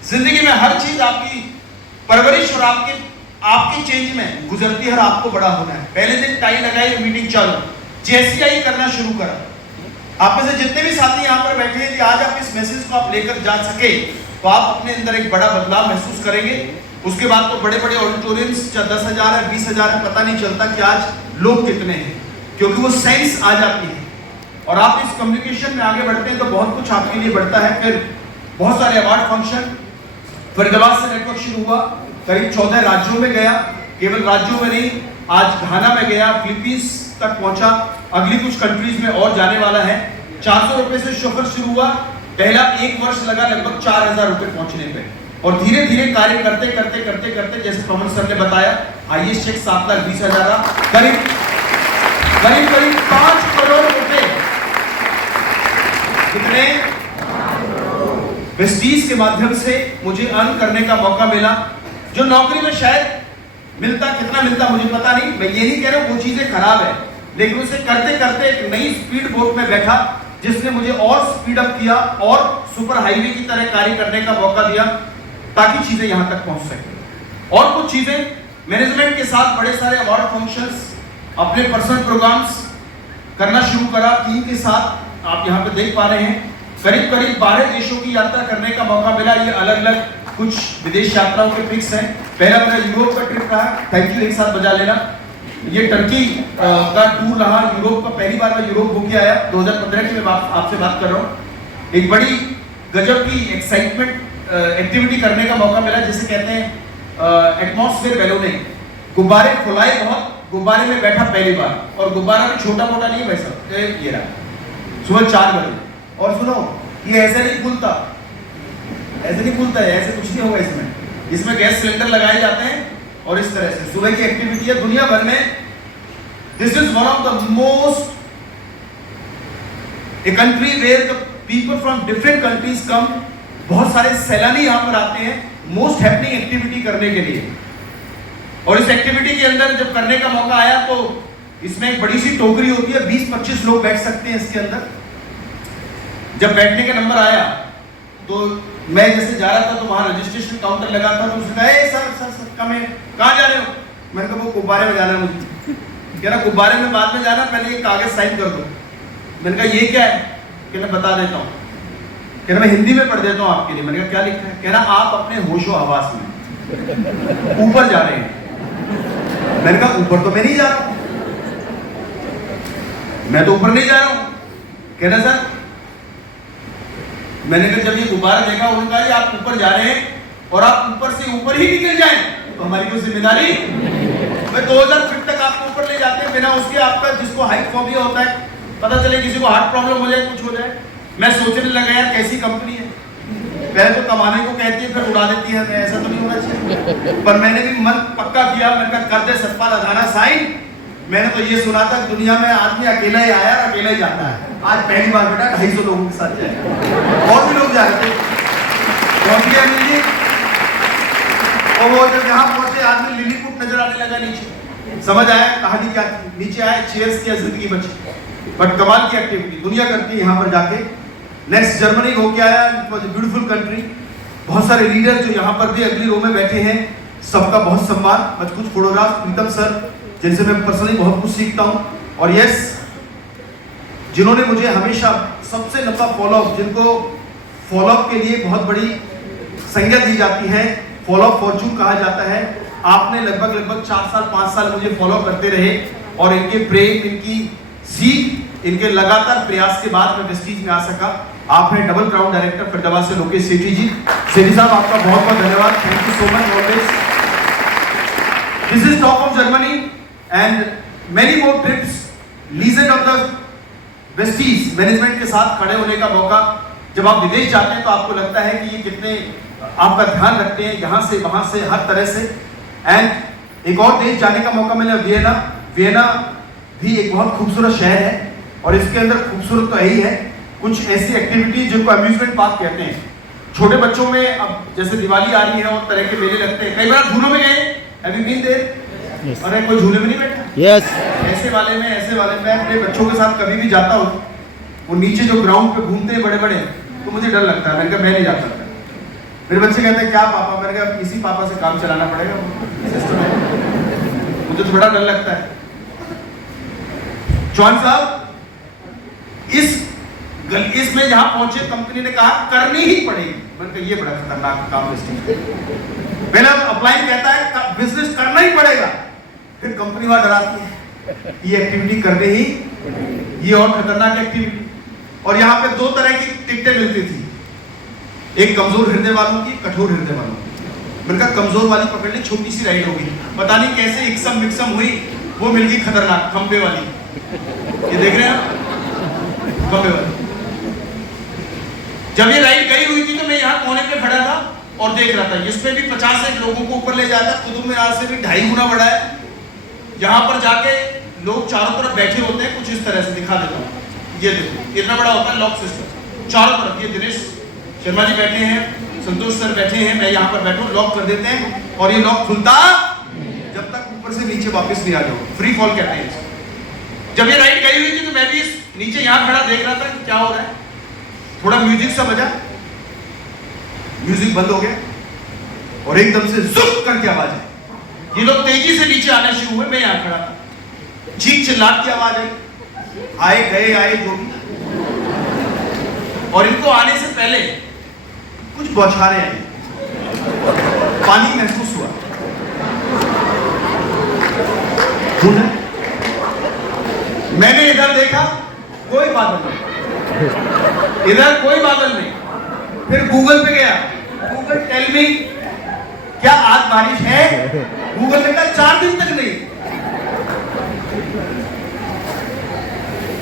जिंदगी में हर चीज आपकी परवरिश और आपके चेंज में गुजरती है और आपको बड़ा होना है। पहले दिन टाई लगाई, मीटिंग चालू, जैसी आई करना शुरू करा। आप में से जितने भी साथी यहाँ पर बैठे हैं, आज आप इस मैसेज को आप लेकर जा सके तो आप अपने अंदर एक बड़ा बदलाव महसूस करेंगे। उसके बाद तो बड़े बड़े ऑडिटोरियम्स 10,000 है, 20,000 है, पता नहीं चलता कि आज लोग कितने हैं, क्योंकि वो सेंस आ जाती है। और आप इस कम्युनिकेशन में आगे बढ़ते हैं तो बहुत कुछ आपके लिए बढ़ता है। फिर बहुत सारे अवार्ड फंक्शन, फरीदाबाद से नेटवर्क शुरू हुआ, करीब 14 राज्यों में गया, केवल राज्यों में नहीं, आज घाना में गया, फिलीपींस तक पहुंचा, अगली कुछ कंट्रीज में और जाने वाला है। 400 रुपए से सफर शुरू हुआ, पहला 1 वर्ष लगा लगभग 4,000 रुपए पहुंचने पे, और धीरे धीरे कार्य करते करते करते करते जैसे पवन सर ने बताया, हाईएस्ट चेक 7,20,000, करीब 5 करोड़ रुपए कितने वेस्टीज के माध्यम से मुझे अर्न करने का मौका मिला, जो नौकरी में शायद मिलता, कितना मिलता मुझे पता नहीं। मैं ये नहीं कह रहा हूं वो चीजें खराब है, लेकिन उसे करते करते एक नई स्पीड बोट में बैठा, जिसने मुझे और स्पीड अप किया और सुपर हाईवे की तरह कार्य करने का मौका दिया, ताकि चीजें यहां तक पहुंच सके। और कुछ चीजें मैनेजमेंट के साथ बड़े सारे अवार्ड फंक्शंस, अपने पर्सनल प्रोग्राम्स करना शुरू करा टीम के साथ। आप यहाँ पे देख पा रहे हैं, करीब 12 देशों की यात्रा करने का मौका मिला। ये अलग अलग कुछ विदेश यात्राओं के पिक्स हैं। पहला मेरा यूरोप का ट्रिप रहा, थैंक यू, एक साथ बजा लेना। ये टर्की का टूर रहा, यूरोप का, पहली बार मैं यूरोप होके आया, 2015 की मैं आपसे बात कर रहा हूँ। एक बड़ी गजब की एक्साइटमेंट एक्टिविटी करने का मौका मिला, जिसे कहते हैं एटमॉस्फेयर बैलूनिंग। गुब्बारे फुलाए बहुत, गुब्बारे में बैठा पहली बार, और गुब्बारा भी छोटा मोटा नहीं वैसा, ये रहा सुबह 4 बजे। और सुनो, ये ऐसे नहीं खुलता, ऐसे नहीं खुलता है, ऐसे कुछ नहीं होगा इसमें गैस सिलेंडर लगाए जाते हैं, और इस तरह से सुबह की एक्टिविटी है। दुनिया भर में this is one of the most, a country where the people from different countries come. बहुत सारे सैलानी यहाँ पर आते हैं मोस्ट हैपनिंग एक्टिविटी करने के लिए। और इस एक्टिविटी के अंदर जब करने का मौका आया तो इसमें एक बड़ी सी टोकरी होती है, 20-25 लोग बैठ सकते हैं इसके अंदर। जब बैठने का नंबर आया तो मैं जैसे जा रहा था तो वहां रजिस्ट्रेशन काउंटर लगा था, तो उसने कहा, ए सर कहाँ जा रहे हो? मैंने कहा वो गुब्बारे में जाना है मुझे। कह रहा गुब्बारे में बाद में जाना, पहले ये कागज साइन कर दो। मैंने कहा ये क्या है? कि मैं बता देता हूँ। कह रहा मैं हिंदी में पढ़ देता हूँ आपके लिए। मैंने कहा क्या लिखा है? कह रहा आप अपने होशो हवास में ऊपर जा रहे हैं। मैंने कहा ऊपर तो मैं नहीं जा रहा हूं, मैं तो ऊपर नहीं जा रहा हूं। कह रहा सर, मैंने कहा जब ये गुब्बारा देखा, उन्होंने कहा आप ऊपर जा रहे हैं और आप ऊपर से ऊपर ही निकल जाएं तो हमारी कोई जिम्मेदारी। मैं 2000 फीट तक आपको ऊपर ले जाते हैं बिना उसके, आपका जिसको हाइट फोबिया होता है, पता चले किसी को हार्ट प्रॉब्लम हो जाए, कुछ हो जाए। मैं सोचने लगा यार कैसी कंपनी है, पहले तो कमाने को कहती है फिर उड़ा देती है, ऐसा तो नहीं होना चाहिए। पर मैंने भी मन पक्का किया, मैंने कहा कर दे सतपाल अधाना साइन। मैंने तो ये सुना था दुनिया में आदमी अकेला ही आया और अकेला ही जाता है। आज पहली बार बेटा 250 लोगों के साथ जाए, और भी लोग जा रहे थे। और वो जब यहाँ पहुंचे आदमी लिलीपुट नजर आने लगा नीचे, समझ आया कहानी क्या थी। नीचे आए, चेयर्स किया, जिंदगी बची। बट कमाल की एक्टिविटी दुनिया करती है यहाँ पर जाके। नेक्स्ट जर्मनी होके आया, it was a beautiful country. बहुत सारे लीडर जो यहाँ पर भी अगली रो में बैठे हैं, सबका बहुत सम्मान। बस कुछ फोटोग्राफ प्रीतम सर, जिनसे मैं पर्सनली बहुत कुछ सीखता हूँ, और यस जिन्होंने मुझे हमेशा सबसे लंबा फॉलोअप, जिनको फॉलोअप के लिए बहुत बड़ी संज्ञा दी जाती है, फॉलोअप फॉर्चून कहा जाता है। आपने लगभग 4 साल 5 साल मुझे फॉलो करते रहे, और इनके प्रेम, इनकी सीख, इनके लगातार प्रयास के बाद मैं वेस्टीज में आ सका। आप हैं डबल क्राउन डायरेक्टर फरीदाबाद से लोकेश सेठी जी। सेठी साहब आपका बहुत बहुत धन्यवाद, thank you so much always. This is top of Germany and many more trips. Legend of the Vestige management के साथ खड़े होने का मौका। जब आप विदेश जाते हैं तो आपको लगता है कि ये कितने आपका ध्यान रखते हैं, यहाँ से वहाँ से हर तरह से। एंड एक और देश जाने का मौका मिला, वियना। वियना भी एक बहुत खूबसूरत शहर है, और इसके अंदर खूबसूरत तो यही है, कुछ ऐसी एक्टिविटी जिनको अम्यूजमेंट पार्क कहते हैं। छोटे बच्चों में अब जैसे दिवाली आ रही है और तरह के मेले लगते हैं। कई बार झूलों में गए, हैव यू बीन देयर? अरे कोई झूले में नहीं बैठा? यस ऐसे वाले में मैं अपने बच्चों के साथ कभी भी जाता हूँ, वो नीचे जो ग्राउंड पे घूमते हैं बड़े बड़े, तो मुझे डर लगता है। मैंने कहा मैं नहीं जा सकता। मेरे बच्चे कहते हैं क्या पापा, मैंने कहा किसी पापा से काम चलाना पड़ेगा, सिस्टम है, मुझे थोड़ा डर लगता है। चौहान साहब इसमें जहां पहुंचे कंपनी ने कहा करनी ही पड़ेगी। मैंने कहा ये बड़ा खतरनाक काम है। पहले अप्लाई कहता है बिजनेस करना ही पड़ेगा, फिर कंपनी वहां डराती है ये एक्टिविटी करने ही, ये और खतरनाक एक्टिविटी। और यहाँ पे दो तरह की टिकटें मिलती थी, एक कमजोर हृदय वालों की, कठोर हृदय वालों की। मैंने कहा कमजोर वाली पकड़ ली, छोटी सी राइड होगी, पता नहीं कैसे इक्सम मिक्सम हुई, वो मिल गई खतरनाक खंबे वाली। ये देख रहे हैं आप, खंबे वाली। जब ये राइड गई हुई थी तो मैं यहाँ कोने पे खड़ा था और देख रहा था, इसमें भी 50 लोगों को ऊपर ले जाता, कुतुब मीनार से भी 2.5 गुना बड़ा है। यहाँ पर जाके लोग चारों तरफ बैठे होते हैं, कुछ इस तरह से दिखा देता हूँ, ये देखो इतना बड़ा होता है लॉक सिस्टम, चारों तरफ। ये दिनेश शर्मा जी बैठे हैं, संतोष सर बैठे हैं, मैं यहाँ पर बैठा, लॉक कर देते हैं और ये लॉक खुलता जब तक ऊपर से नीचे वापस नहीं आ जाओ, फ्री फॉल कहते हैं। जब ये राइड गई हुई थी तो मैं भी नीचे यहाँ खड़ा देख रहा था कि क्या हो रहा है। थोड़ा म्यूजिक सा बजा, म्यूजिक बंद हो गया और एकदम से जुक करके आवाज आई। ये लोग तेजी से नीचे आना शुरू हुए, मैं यहाँ खड़ा था, चीख चिल्लाहट की आवाज आई, आए गए आए जो भी। और इनको आने से पहले कुछ बौछारें आई, पानी महसूस हुआ। मैंने इधर देखा, कोई बादल नहीं, इधर कोई बादल नहीं। फिर गूगल पे गया, गूगल टेल मी क्या आज बारिश है? गूगल ने कहा 4 दिन तक नहीं।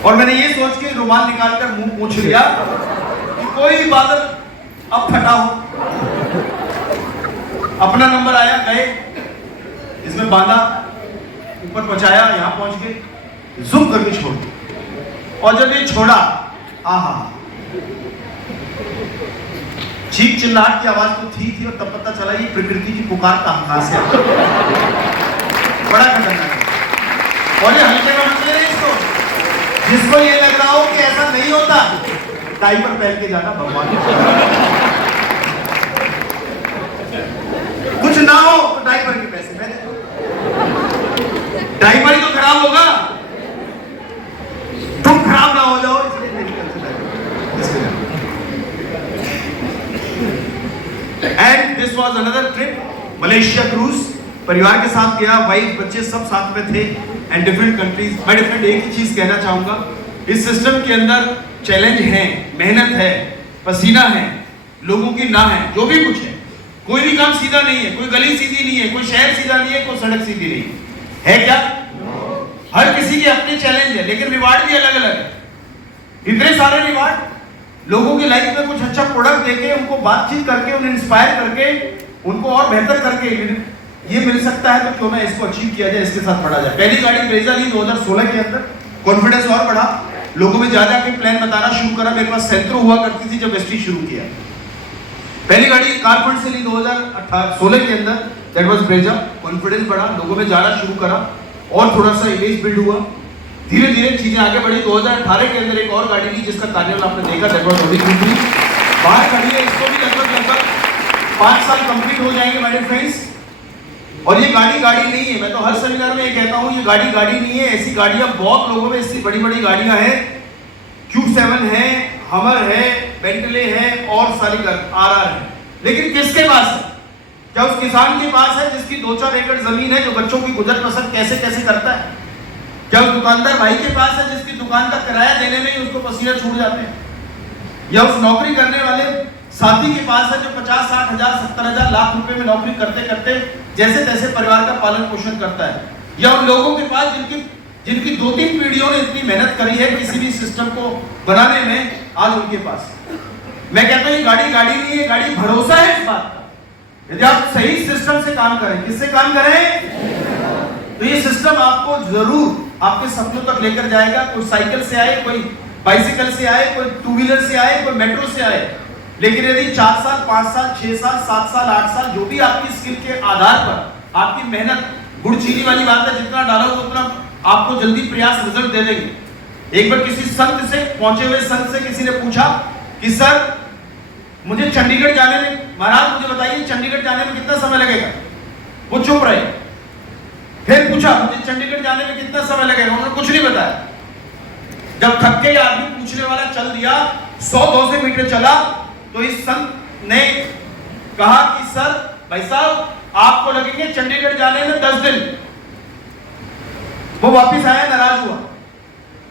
और मैंने ये सोच के रुमाल निकालकर मुंह पोंछ लिया कि कोई बादल अब फटा हो। अपना नंबर आया, गए, इसमें बांधा, ऊपर पहुंचाया, यहां पहुंच के जुम करके छोड़ दिया। और जब ये छोड़ा, आहा, चीख चिल्लाहट की आवाज तो थी और तब पता चला ये प्रकृति की पुकार का आकाश है। बड़ा खतरनाक है। और ये हल्के में मत ले रहे इसको, जिसको ये लग रहा हो कि ऐसा नहीं होता, डायपर पहन के जाना भगवान। कुछ ना हो तो डायपर के पैसे पहले, डायपर ही तो खराब होगा, तुम खराब ना हो जाओ, इसलिए मेडिकल से and this was another trip, Malaysia cruise. परिवार के साथ गया, वाइफ बच्चे सब साथ में थे एंड डिफरेंट कंट्रीज। मैं डिफरेंट एक ही चीज कहना चाहूंगा, इस सिस्टम के अंदर चैलेंज है, मेहनत है, पसीना है, लोगों की ना है, जो भी कुछ है। कोई भी काम सीधा नहीं है, कोई गली सीधी नहीं है, कोई शहर सीधा नहीं है, कोई सड़क सीधी नहीं है क्या? हर किसी के अपने चैलेंज है, लेकिन रिवार्ड भी अलग अलग है। इतने सारे रिवार्ड, लोगों की लाइफ में कुछ अच्छा प्रोडक्ट देके, उनको बातचीत करके, उन्हें इंस्पायर करके, उनको और बेहतर करके ये मिल सकता है, तो क्यों ना इसको अचीव किया जाए, इसके साथ बढ़ा जाए। पहली गाड़ी ब्रेजा ली 2016 के अंदर, कॉन्फिडेंस और बढ़ा, लोगों में ज्यादा के प्लान बताना शुरू करा। मेरे पास सेंट्रो हुआ करती थी जब एसटी शुरू किया। पहली गाड़ी कार फंड से ली 2016 के अंदर, दैट वाज ब्रेजा। कॉन्फिडेंस बढ़ा, लोगों में जाना शुरू करा और थोड़ा सा इमेज बिल्ड हुआ। धीरे धीरे चीजें आगे बढ़ी। 2018 के अंदर एक और गाड़ी ली जिसका कार्निवल आपने देखा, दैट वाज ऑडी Q3। बाहर खड़ी है, इसको भी लगभग 5 साल कंप्लीट हो जाएंगे मेरे फ्रेंड्स। और ये गाड़ी नहीं है, मैं तो हर सेमिनार में ये कहता हूँ, ये गाड़ी नहीं है। ऐसी गाड़ियां बहुत लोगों में, इससे बड़ी बड़ी गाड़ियां हैं, Q7 है, हमर है, बेंटले है और सारी RR है। लेकिन किसके पास है? क्या उस किसान के पास है जिसकी 2-4 एकड़ जमीन है, जो बच्चों की गुजर बसर कैसे कैसे करता है? क्या उस दुकानदार भाई के पास है जिसकी दुकान का किराया देने में ही उसको पसीना छूट जाते हैं? या उस नौकरी करने वाले साथी के पास है जो 50-60 हजार 70 हजार लाख रुपए में नौकरी करते करते जैसे तैसे परिवार का पालन पोषण करता है? या उन लोगों के पास जिनकी 2-3 पीढ़ियों ने इतनी मेहनत करी है किसी भी सिस्टम को बनाने में, आज उनके पास। मैं कहता हूँ ये गाड़ी नहीं है, गाड़ी भरोसा है इस बात का। यदि आप सही सिस्टम से काम करें, किससे काम करें, तो ये सिस्टम आपको जरूर आपके सपनों तक लेकर जाएगा। कोई साइकिल से आए, कोई बाइसिकल से आए, कोई 2 व्हीलर से आए, कोई मेट्रो से आए, लेकिन यदि 4 साल, 5 साल, 6 साल, 7 साल, 8 साल, जो भी आपकी स्किल के आधार पर आपकी मेहनत गुड़ चीनी वाली बात है, जितना डालोगे उतना आपको जल्दी प्रयास रिजल्ट दे देंगे। एक बार किसी संत से, पहुंचे हुए संत से किसी ने पूछा कि सर मुझे चंडीगढ़ जाने में, महाराज मुझे बताइए चंडीगढ़ जाने में कितना समय लगेगा। वो चुप रहे। फिर पूछा मुझे चंडीगढ़ जाने में कितना समय लगेगा, उन्होंने कुछ नहीं बताया। जब थक के आदमी पूछने वाला चल दिया, 100-200 मीटर चला, तो इस संत ने कहा कि सर भाई साहब आपको लगेंगे चंडीगढ़ जाने में 10 दिन। वो वापिस आया, नाराज हुआ,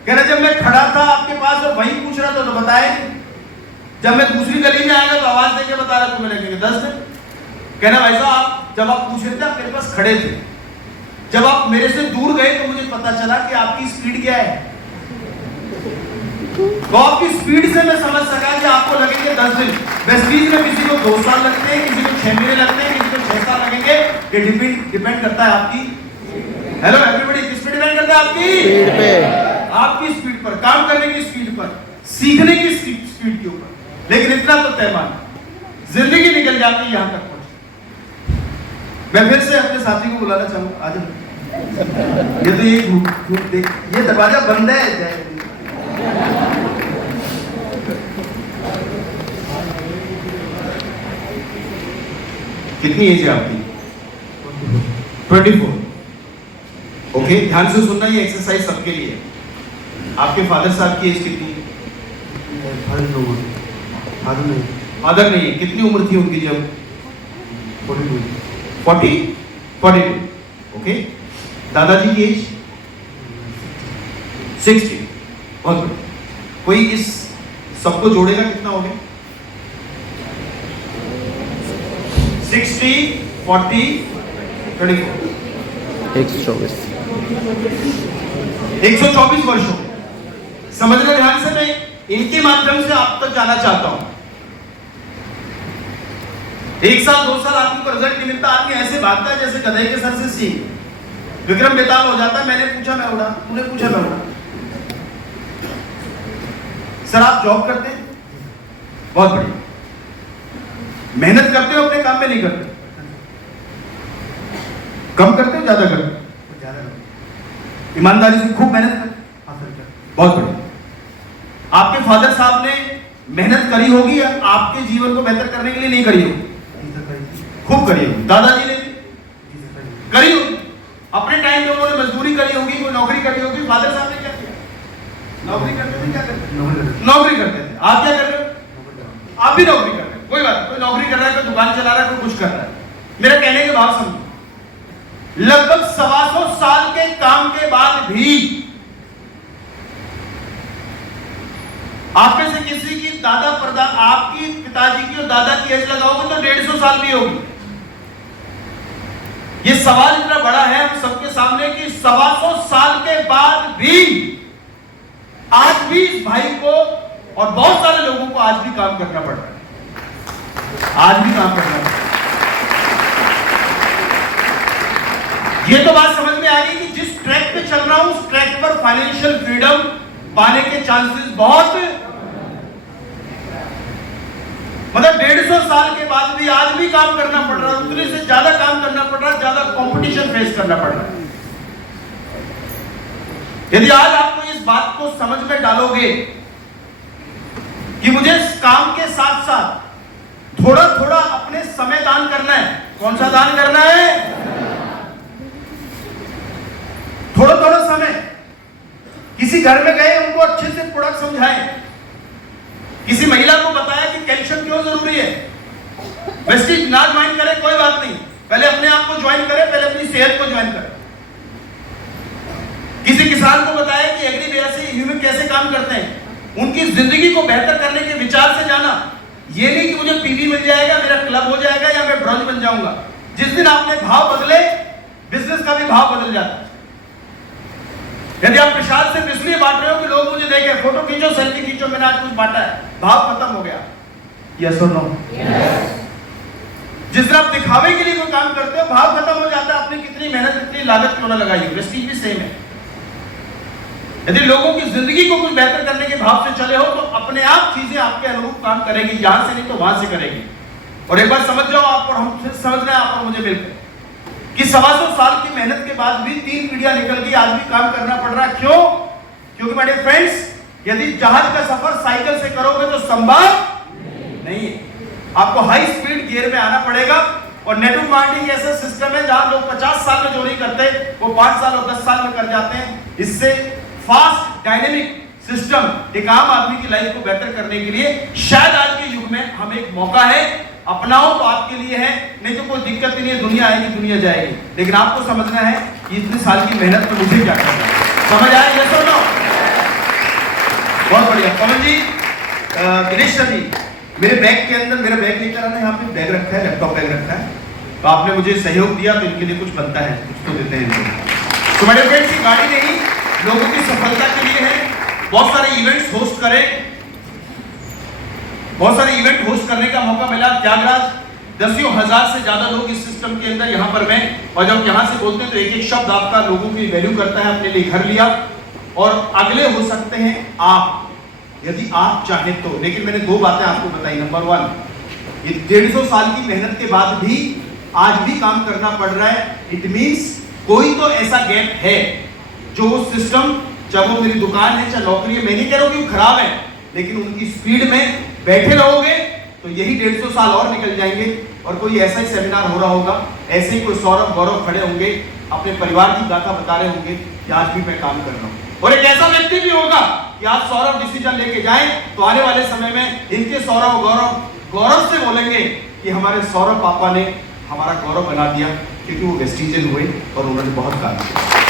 कह रहे जब मैं खड़ा था आपके पास और वहीं पूछ रहा था तो बताया नहीं, जब मैं दूसरी गली में आया तो आवाज देके बता रहा तुम्हें लगेंगे 10 दिन। कहना भाई साहब आप जब आप पूछ रहे थे आप मेरे पास खड़े थे, जब आप मेरे से दूर गए तो मुझे पता चला कि आपकी स्पीड क्या है, तो आपकी स्पीड से मैं समझ सका कि आपको लगेंगे 10 दिन। वेस्टीज में किसी को 2 साल लगते हैं, किसी को 6 महीने लगते हैं, किसी को 6 साल लगेंगे। ये डिपेंड करता है आपकी, हेलो एवरीबॉडी, किस पे डिपेंड करता है? आपकी स्पीड पे, आपकी स्पीड पर, काम करने की स्पीड पर, सीखने की स्पीड के ऊपर। लेकिन इतना तो तय मान, जिंदगी निकल जाती है यहां तक पहुंच। मैं फिर से अपने साथी को बुलाना चाहूंगा, आज ये तो ये दरवाजा बंद है। कितनी एज है आपकी? 24। ओके, ध्यान से सुनना, ये एक्सरसाइज सबके लिए है। आपके फादर साहब की एज कितनी है? फादर नहीं है। कितनी उम्र थी उनकी जब? 42। ओके, दादाजी की एज 60। बहुत बढ़िया। कोई इस सबको जोड़ेगा, कितना हो गया? 60, 40, 24, 124 124 वर्ष हो गए। समझना ध्यान से, मैं इनके माध्यम से आप तक जाना चाहता हूं। 1 साल 2 साल आदमी को रिजल्ट नहीं मिलता, आदमी ऐसे भागता है जैसे गधे के सर से सींग। विक्रम बेताल हो जाता है, मैंने पूछा मैं उड़ा, तूने पूछा मैं उड़ा। सर आप जॉब करते हैं? बहुत बढ़िया। मेहनत करते हो अपने काम में? नहीं करते? कम करते हो ज्यादा करते हो? ज्यादा। ईमानदारी से खूब मेहनत करते? बहुत बढ़िया। आपके फादर साहब ने मेहनत करी होगी या आपके जीवन को बेहतर करने के लिए नहीं करी होगी? खूब करी होगी। दादाजी ने करी होगी, अपने टाइम में उन्होंने मजदूरी करी होगी, कोई नौकरी करी होगी। फादर साहब ने क्या किया? नौकरी करते थे। क्या करते? नौकरी करते थे। आप क्या कर रहे हो? आप भी नौकरी कर रहे हो। कोई बात, कोई नौकरी कर रहा है, कोई दुकान चला रहा है, कोई कुछ कर रहा है। मेरा कहने के भाव समझो, लगभग 125 साल के काम के बाद भी आप में से किसी की दादा परदा, आपकी पिताजी की और दादा की एज लगाओगे तो 150 साल भी होगी। ये सवाल इतना बड़ा है हम सबके सामने कि 125 साल के बाद भी आज भी इस भाई को और बहुत सारे लोगों को आज भी काम करना पड़ रहा है। आज भी काम करना पड़ रहा है। ये तो बात समझ में आ गई कि जिस ट्रैक पे चल रहा हूं उस ट्रैक पर फाइनेंशियल फ्रीडम पाने के चांसेस बहुत, मतलब 150 साल के बाद भी आज भी काम करना पड़ रहा है, उतने से ज्यादा काम करना पड़ रहा है, ज्यादा कंपटीशन फेस करना पड़ रहा है। यदि आज आपको इस बात को समझ में डालोगे कि मुझे इस काम के साथ साथ थोड़ा थोड़ा अपने समय दान करना है। कौन सा दान करना है? थोड़ा थोड़ा समय। किसी घर में गए, उनको अच्छे से प्रोडक्ट समझाएं। किसी महिला को बताया कि कैल्शियम क्यों जरूरी है। वेस्टीज ना ज्वाइन करे कोई बात नहीं, पहले अपने आप को ज्वाइन करे, पहले अपनी सेहत को ज्वाइन करे। किसी किसान को बताया कि एग्री से ह्यूमन कैसे काम करते हैं, उनकी जिंदगी को बेहतर करने के विचार से जाना। ये नहीं कि मुझे पीवी मिल जाएगा, मेरा क्लब हो जाएगा या मैं ब्रॉन्ज बन जाऊंगा। जिस दिन आपने भाव बदले, बिजनेस का भी भाव बदल जाता है। यदि आप प्रसाद सिर्फ इसलिए बांट रहे हो कि लोग मुझे देखें, फोटो खींचो, सेल्फी खींचो, मैंने आज कुछ बांटा है, भाव खत्म हो गया। यस और नो? जिस दिन आप दिखावे के लिए कोई काम करते हो, भाव खत्म हो जाता है। आपने कितनी मेहनत, कितनी लागत क्यों ना लगाई हो, वेस्टीज भी सेम है। यदि लोगों की जिंदगी को कुछ बेहतर करने के भाव से चले हो तो अपने आप चीजें आपके अनुरूप काम करेगी, यहां से नहीं तो वहां से करेगी। और एक बार समझ जाओ, आप और हम समझ रहे हैं, आप और मुझे मिलकर कि 125 साल की मेहनत के बाद भी 3 पीढ़ियां निकल गई, आज भी काम करना पड़ रहा है। क्यों? क्योंकि मेरे फ्रेंड्स, यदि जहाज का सफर साइकिल से करोगे तो संभव नहीं है। आपको हाई स्पीड गियर में आना पड़ेगा। और नेटवर्क मार्केटिंग ऐसा सिस्टम है जहां लोग 50 साल में जो नहीं करते वो 5 साल और 10 साल में कर जाते हैं। इससे फास्ट डायनेमिक सिस्टम एक आम आदमी की लाइफ को बेहतर करने के लिए शायद आज के युग में हम एक मौका है, अपनाओ तो आपके लिए है, नहीं तो कोई दिक्कत नहीं है, दुनिया आएगी दुनिया जाएगी। लेकिन आपको समझना है कि इतने साल की मेहनत में मुझे क्या करना है। समझ आया? यस और नो? बहुत बढ़िया। पवन जी, दिनेश सर जी, मेरे बैग के अंदर, मेरा बैग लेकर आना, यहाँ पे बैग रखा है, लैपटॉप बैग रखा है। तो आपने मुझे सहयोग दिया तो इनके लिए कुछ बनता है, कुछ तो देते हैं। तो मेरे फ्रेंड्स, ये गाड़ी नहीं लोगों की सफलता के लिए है। बहुत सारे इवेंट्स होस्ट करें, बहुत सारे इवेंट होस्ट करने का मौका मिला। त्यागराज, दसियों हजार से ज्यादा लोग इस सिस्टम के अंदर, यहाँ पर मैं, और जब यहाँ से बोलते हैं तो एक एक शब्द आपका लोगों की वैल्यू करता है। अपने लिए घर लिया और अगले हो सकते हैं आप, यदि आप चाहें तो। लेकिन मैंने 2 बातें आपको बताई। नंबर 1, ये 150 साल की मेहनत के बाद भी आज भी काम करना पड़ रहा है। इट मींस कोई तो ऐसा गैप है जो वो सिस्टम, चाहे वो मेरी दुकान है चाहे नौकरी है, मैं नहीं कह रहा हूं कि वो खराब है, लेकिन उनकी स्पीड में बैठे रहोगे तो यही 150 साल और निकल जाएंगे। और कोई ऐसा ही सेमिनार हो रहा होगा, ऐसे ही कोई सौरभ गौरव खड़े होंगे, अपने परिवार की गाथा बता रहे होंगे कि आज भी मैं काम कर रहा हूं। और एक ऐसा व्यक्ति भी होगा कि आज सौरभ डिसीजन लेके जाएं तो आने वाले समय में इनके सौरभ गौरव से बोलेंगे कि हमारे सौरभ पापा ने हमारा गौरव बना दिया, क्योंकि वो वेस्टिजन हुए और उन्होंने बहुत काम किया।